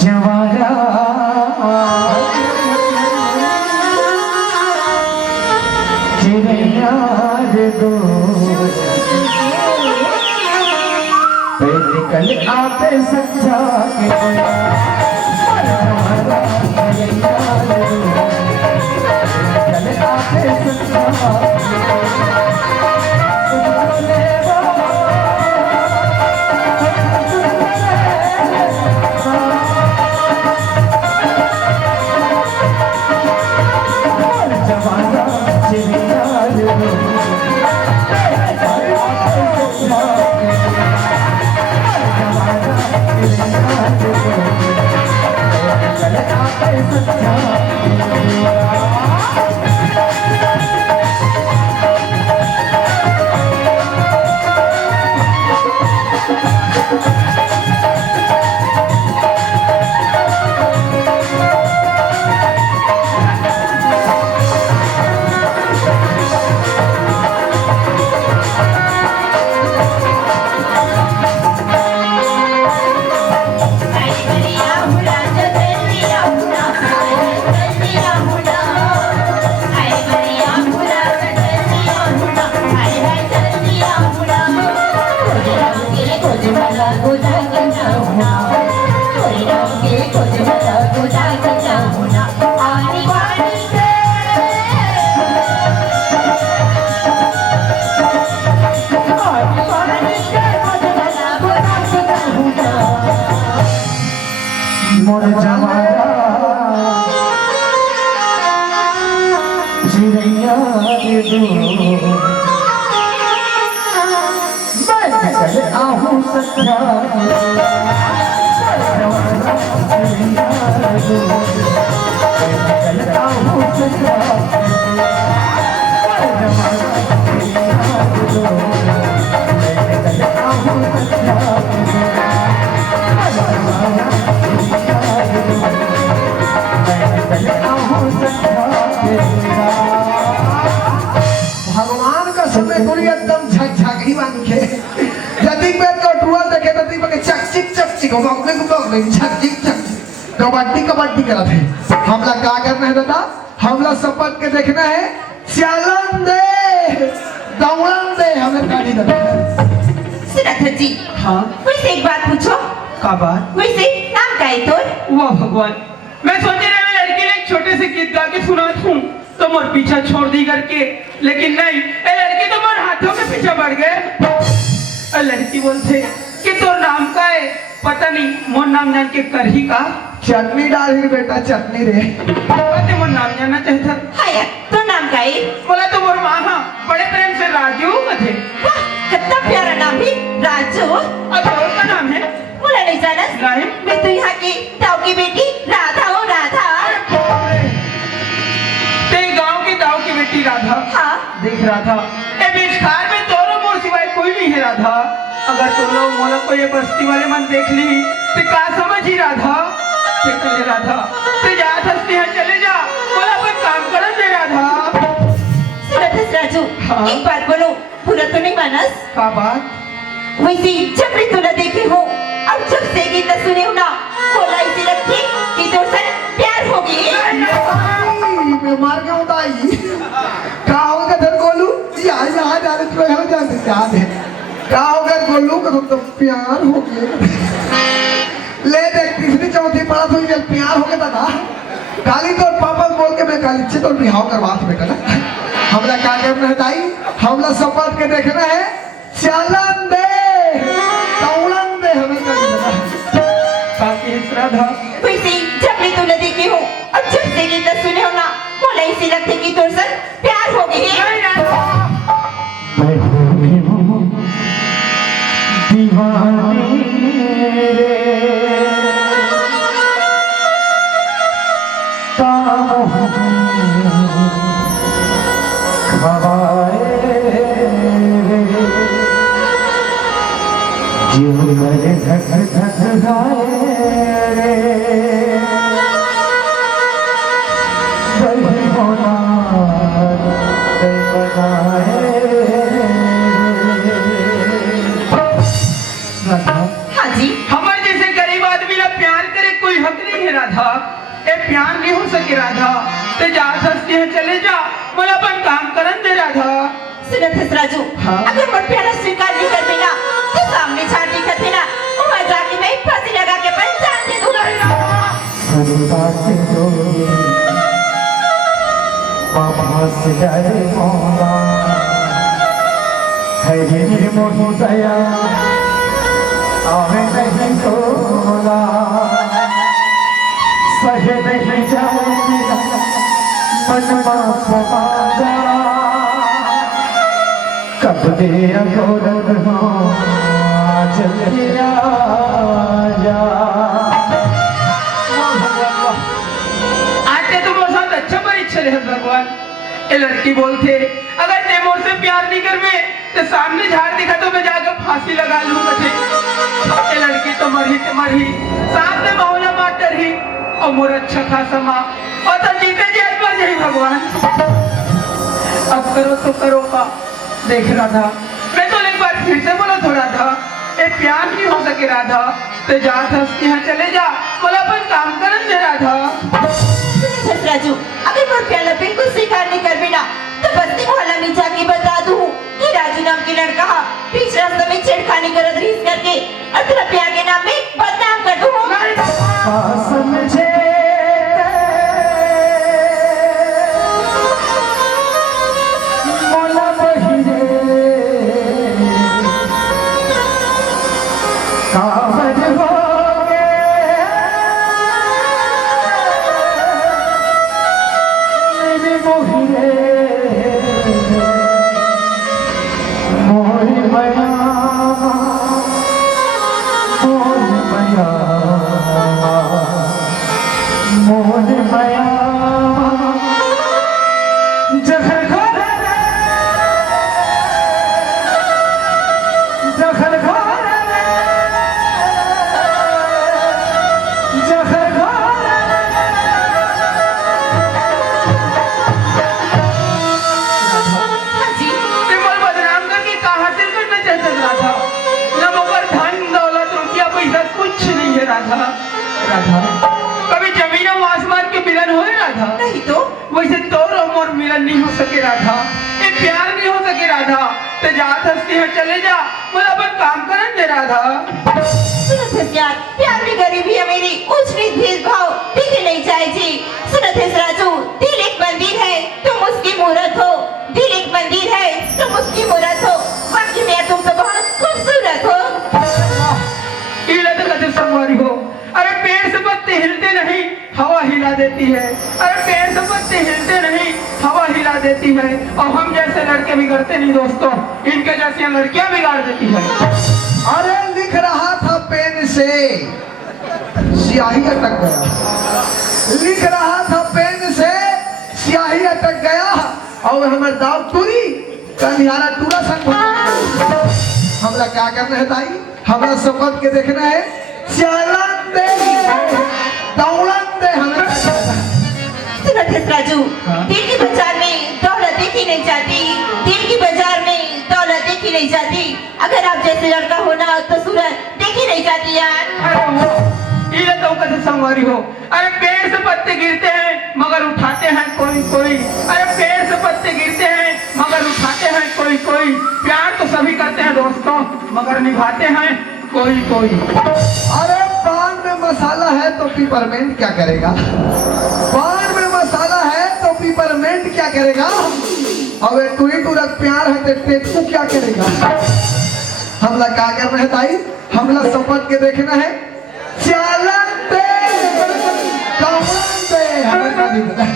जवारा याद दो निकल आते समझा के निकल आते समझा मोर जवारा जिरैया दे दो मैं कल आहू सखा जिरैया दे दो कल आहू सखा कल आहू सखा भगवान का समय कोई एकदम झकझक ही बन के यदि पेट का टुआ देखे तो दी बके चक चिक बगले झक कबड्डी कबड्डी करत है। हमला क्या करना है दादा, हमला शपथ के देखना है, चलन दे दौड़न दे हमें गाड़ी दे। सुरथ जी, हाँ मुझसे एक बात पूछो। का बात? मुझसे नाम क्या है तोर? वाह भगवान, मैं सोचे रहे मैं लड़की ने एक छोटे से गीत गा के सुनात हूँ तो मोर पीछा छोड़ दी करके, लेकिन नहीं, ये लड़की तो मोर हाथों के पीछे बढ़ गए। लड़की बोलते कि तो नाम का है, पता नहीं मोर नाम जान के कर ही का चटनी डाल ही बेटा, चटनी रे। पता मोर नाम जानना चाहता। हाँ यार, तो नाम क्या है? बोला तो मोर माँ बड़े प्रेम से राजू कथे। वाह, कितना प्यारा नाम है, राजू। अब और का नाम है? बोला नहीं जाना? नहीं। मैं तो यहाँ की ताऊ की बेटी राधा हूँ, राधा। ते गांव की ताऊ की बेटी राधा। हाँ। देख राधा, ए बिचखार में तोरो मोर सिवाय कोई नहीं है राधा। अगर तुम लोग मोला को ये बस्ती वाले मन देख ली तो क्या समझ ही राधा? चले राधा, ते जात हंसते हैं, चले जा, बोला कोई काम करन दे राधा। सुरथ राजू, हाँ? एक बात बोलो, पूरा तो नहीं मानस? का बात? वैसे जब भी तूने देखे हो और जब से गीत सुने हो ना, बोला इसी लगती कि तो सर प्यार हो गई। मैं मार के उताई क्या हो गया धर गोलू, यहाँ जाने तो हो जाते याद है क्या हो गया गोलू का तो प्यार हो गया। ले देख तीसरी चौथी पढ़ा तो ये प्यार हो गया दादा। काली तो पापा बोल के मैं काली अच्छे तो बिहाव करवा बेटा ना। हमला क्या करना है दाई, हमला शपथ के देखना है, चलन दे दौड़न दे हमें करना बाकी है राधा। वैसे जब भी तूने देखे हो और जब से गीत सुने हो ना, बोला इसी लगती कि तो सर प्यार हो गई। मैं हो गई हूँ दीवानी रे, धक धक गाए रे वही होना दिल बनाए राधा हाँ जी हमारे जैसे गरीब आदमी ना प्यार करे कोई हक नहीं है राधा। ए प्यार नहीं हो सके राधा ते जा हंसती है चले जा बोला अपन काम करन दे राधा। सुनत है राजू हाँ? अगर मोर प्यारा स्वीकार नहीं कर देना तो सामने छाड़ दिखत है ना वहाँ जाके मैं फांसी लगा के पंचान दे दूंगा। सुरबात जोड़ी बाबा से डरे मोला है निर्मोही दया आवे नहीं तोला सहे नहीं जाए मनमा समाजा कब दे अगोरत हो चल आजा। आते तो मेरे साथ अच्छा परीक्षा है भगवान। ये लड़की बोलते अगर ते मोर से प्यार नहीं कर में तो सामने झाड़ दिखा तो मैं जाकर फांसी लगा लूं बटे। ये लड़की तो मरी साथ में बहुला माटर ही और मोर अच्छा खासा माँ और तो जीते जेल पर यही भगवान। अब करो तो करो का देख राधा मैं तो एक बार फिर से बोला तो राधा ये प्यार नहीं हो सके राधा तो जा हंसती यहाँ चले जा बोला अपन काम करन दे राधा। सुनत है राजू अगर मोर प्याला बिल्कुल स्वीकार नहीं कर देना तो बस्ती मोहल्ला में जाके बता दूं कि राजू नाम के लड़का बीच रास्ते में छेड़खानी करत रीस करके और तेरा प्यार के नाम में बदनाम कर दूं। समझे मोला बहिरे कावड़ हो मेरे मोहिरे मोहि मया मोहि मया मोह माया जखन घर जखन घर जखन हाँ जी ते मोर बदनाम करके कहाँ से करना चाहता राधा न मोकर धन दौलत रुपया पैसा कुछ नहीं है राधा। राधा कभी जमीन और आसमान के मिलन हो राधा नहीं तो वैसे तो और मिलन नहीं हो सके राधा ये प्यार नहीं हो सके राधा तो जात हंसती है चले जा बोला अपन काम करन दे राधा। सुनत है प्यार प्यार में गरीबी है मेरी ऊंच नीच भेदभाव देखे नहीं जाए जी। सुनत है राजू दिल एक मंदिर है तुम उसकी मूरत हो दिल एक मंदिर है तुम उसकी मूरत हो बाकी मैं तुम तो बहुत खूबसूरत हो। इला तो कदर संवारी हो अरे पेड़ से पत्ते हिलते नहीं हवा हिला देती है। अरे पेड़ से पत्ते हिलते नहीं हवा हिला देती है और हम जैसे लड़के बिगड़ते नहीं दोस्तों इनके जैसी लड़कियां बिगाड़ देती है। अरे लिख रहा था पेन से स्याही अटक गया। लिख रहा था पेन से स्याही अटक गया और हमारे दाव टूरी कन्यारा टूरा संग हमरा क्या करना है ताई हमरा शपथ के देखना है चालन दे दौलत दे हमें। सुनत है राजू दिल की बाजार में दौलत देखी नहीं जाती दिल की बाजार में दौलत देखी नहीं जाती। अगर आप जैसे लड़का होना तो सूरत देखी नहीं जाती यार। अरे हो इला तो कैसे संवारी हो अरे पेड़ से पत्ते गिरते हैं मगर उठाते हैं कोई कोई। अरे पेड़ से पत्ते गिरते हैं मगर उठाते हैं कोई कोई। प्यार तो सभी करते हैं दोस्तों मगर निभाते हैं कोई कोई। अरे पान में मसाला है तो पिपरमेंट क्या करेगा। पान में मसाला है तो पिपरमेंट क्या करेगा। अब एक टूरी टूरक प्यार है तो टेटू क्या करेगा। हमला क्या करना है ताई हमला शपथ के देखना है चालन दे दौलत दे हमें क्या दिखता है।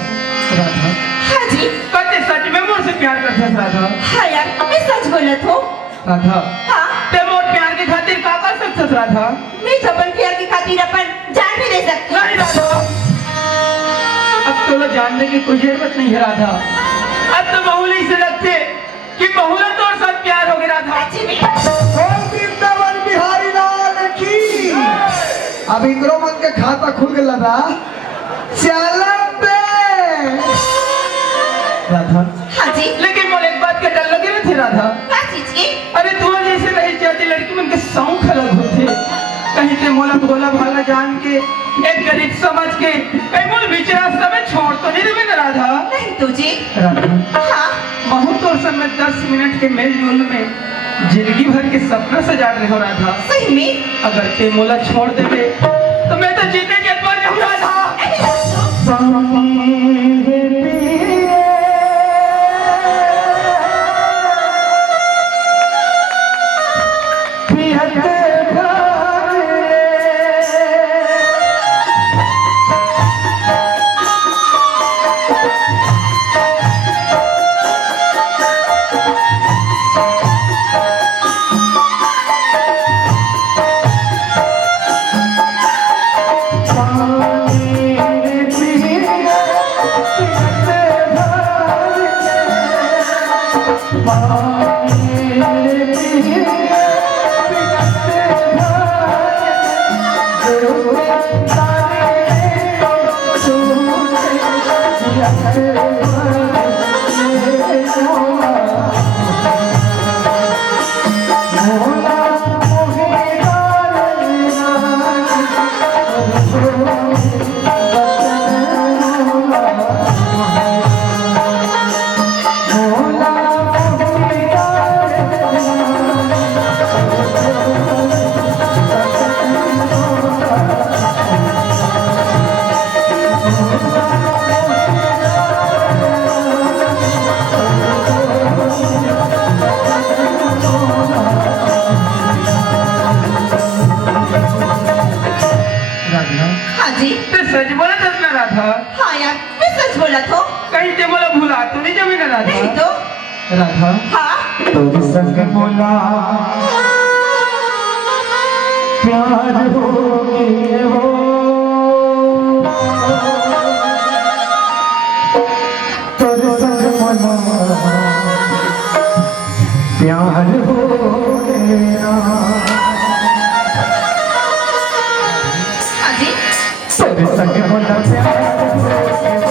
राधा हाँ जी कहते सच में मुझसे प्यार करते हैं राधा। हाँ यार मैं सच बोलत हूँ। राधा हाँ ते मोर प्यार के खातिर का कर सकते राधा। मैं तो अपन प्यार की खातिर अपन जान भी दे सकती हूँ। नहीं राधा अब तो लोग जानने की कोई जरूरत नहीं है राधा। अब तो बहुली से लगते कि बहुला तो और साथ प्यार हो गया राधा। सच्ची में ओम वृंदावन बिहारी लाल की अब इंद्रो मन के खाता खुल गया था चलन पे राधा हाँ जी लेकिन मोल एक बात के डर लगे न थे राधा क्या चीज की अरे तू जैसे नहीं चाहती लड़की मन के शौक अलग होते कहीं ते मोला भोला भाला जान के एक गरीब समझ के कहीं मोल बीच रास्ता में छोड़ तो नहीं देवे न राधा नहीं तुझे राधा हाँ बहुत तो समय 10 मिनट के मेल जोल में जिंदगी भर के सपना सजा रहे हो राधा सही में अगर ते मोला छोड़ देवे तो मैं तो जीते के मर जाऊं राधा हाँ जी ते सच बोला था ना राधा हाँ यार मैं सच बोला तो कहीं ते मोला भुला तो नहीं जमी ना नहीं राधा तो राधा हाँ तोरे संग बोला प्यार हो गए हो तोरे संग बोला प्यार हो गया हाँ जी तोरे संग बोला प्यार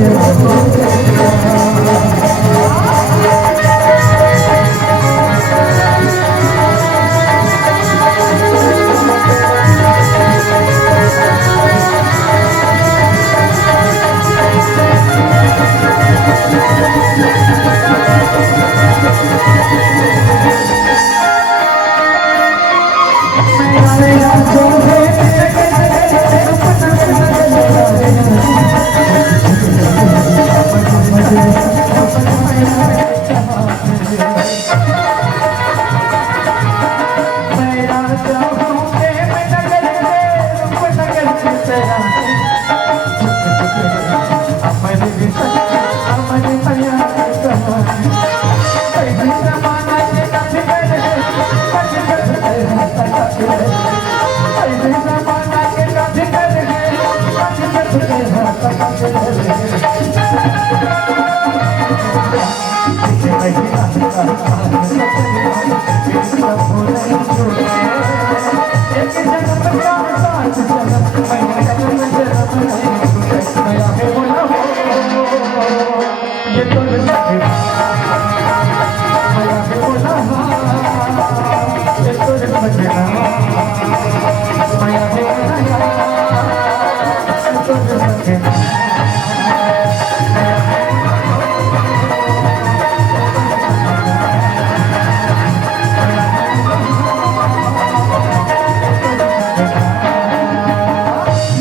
Yeah.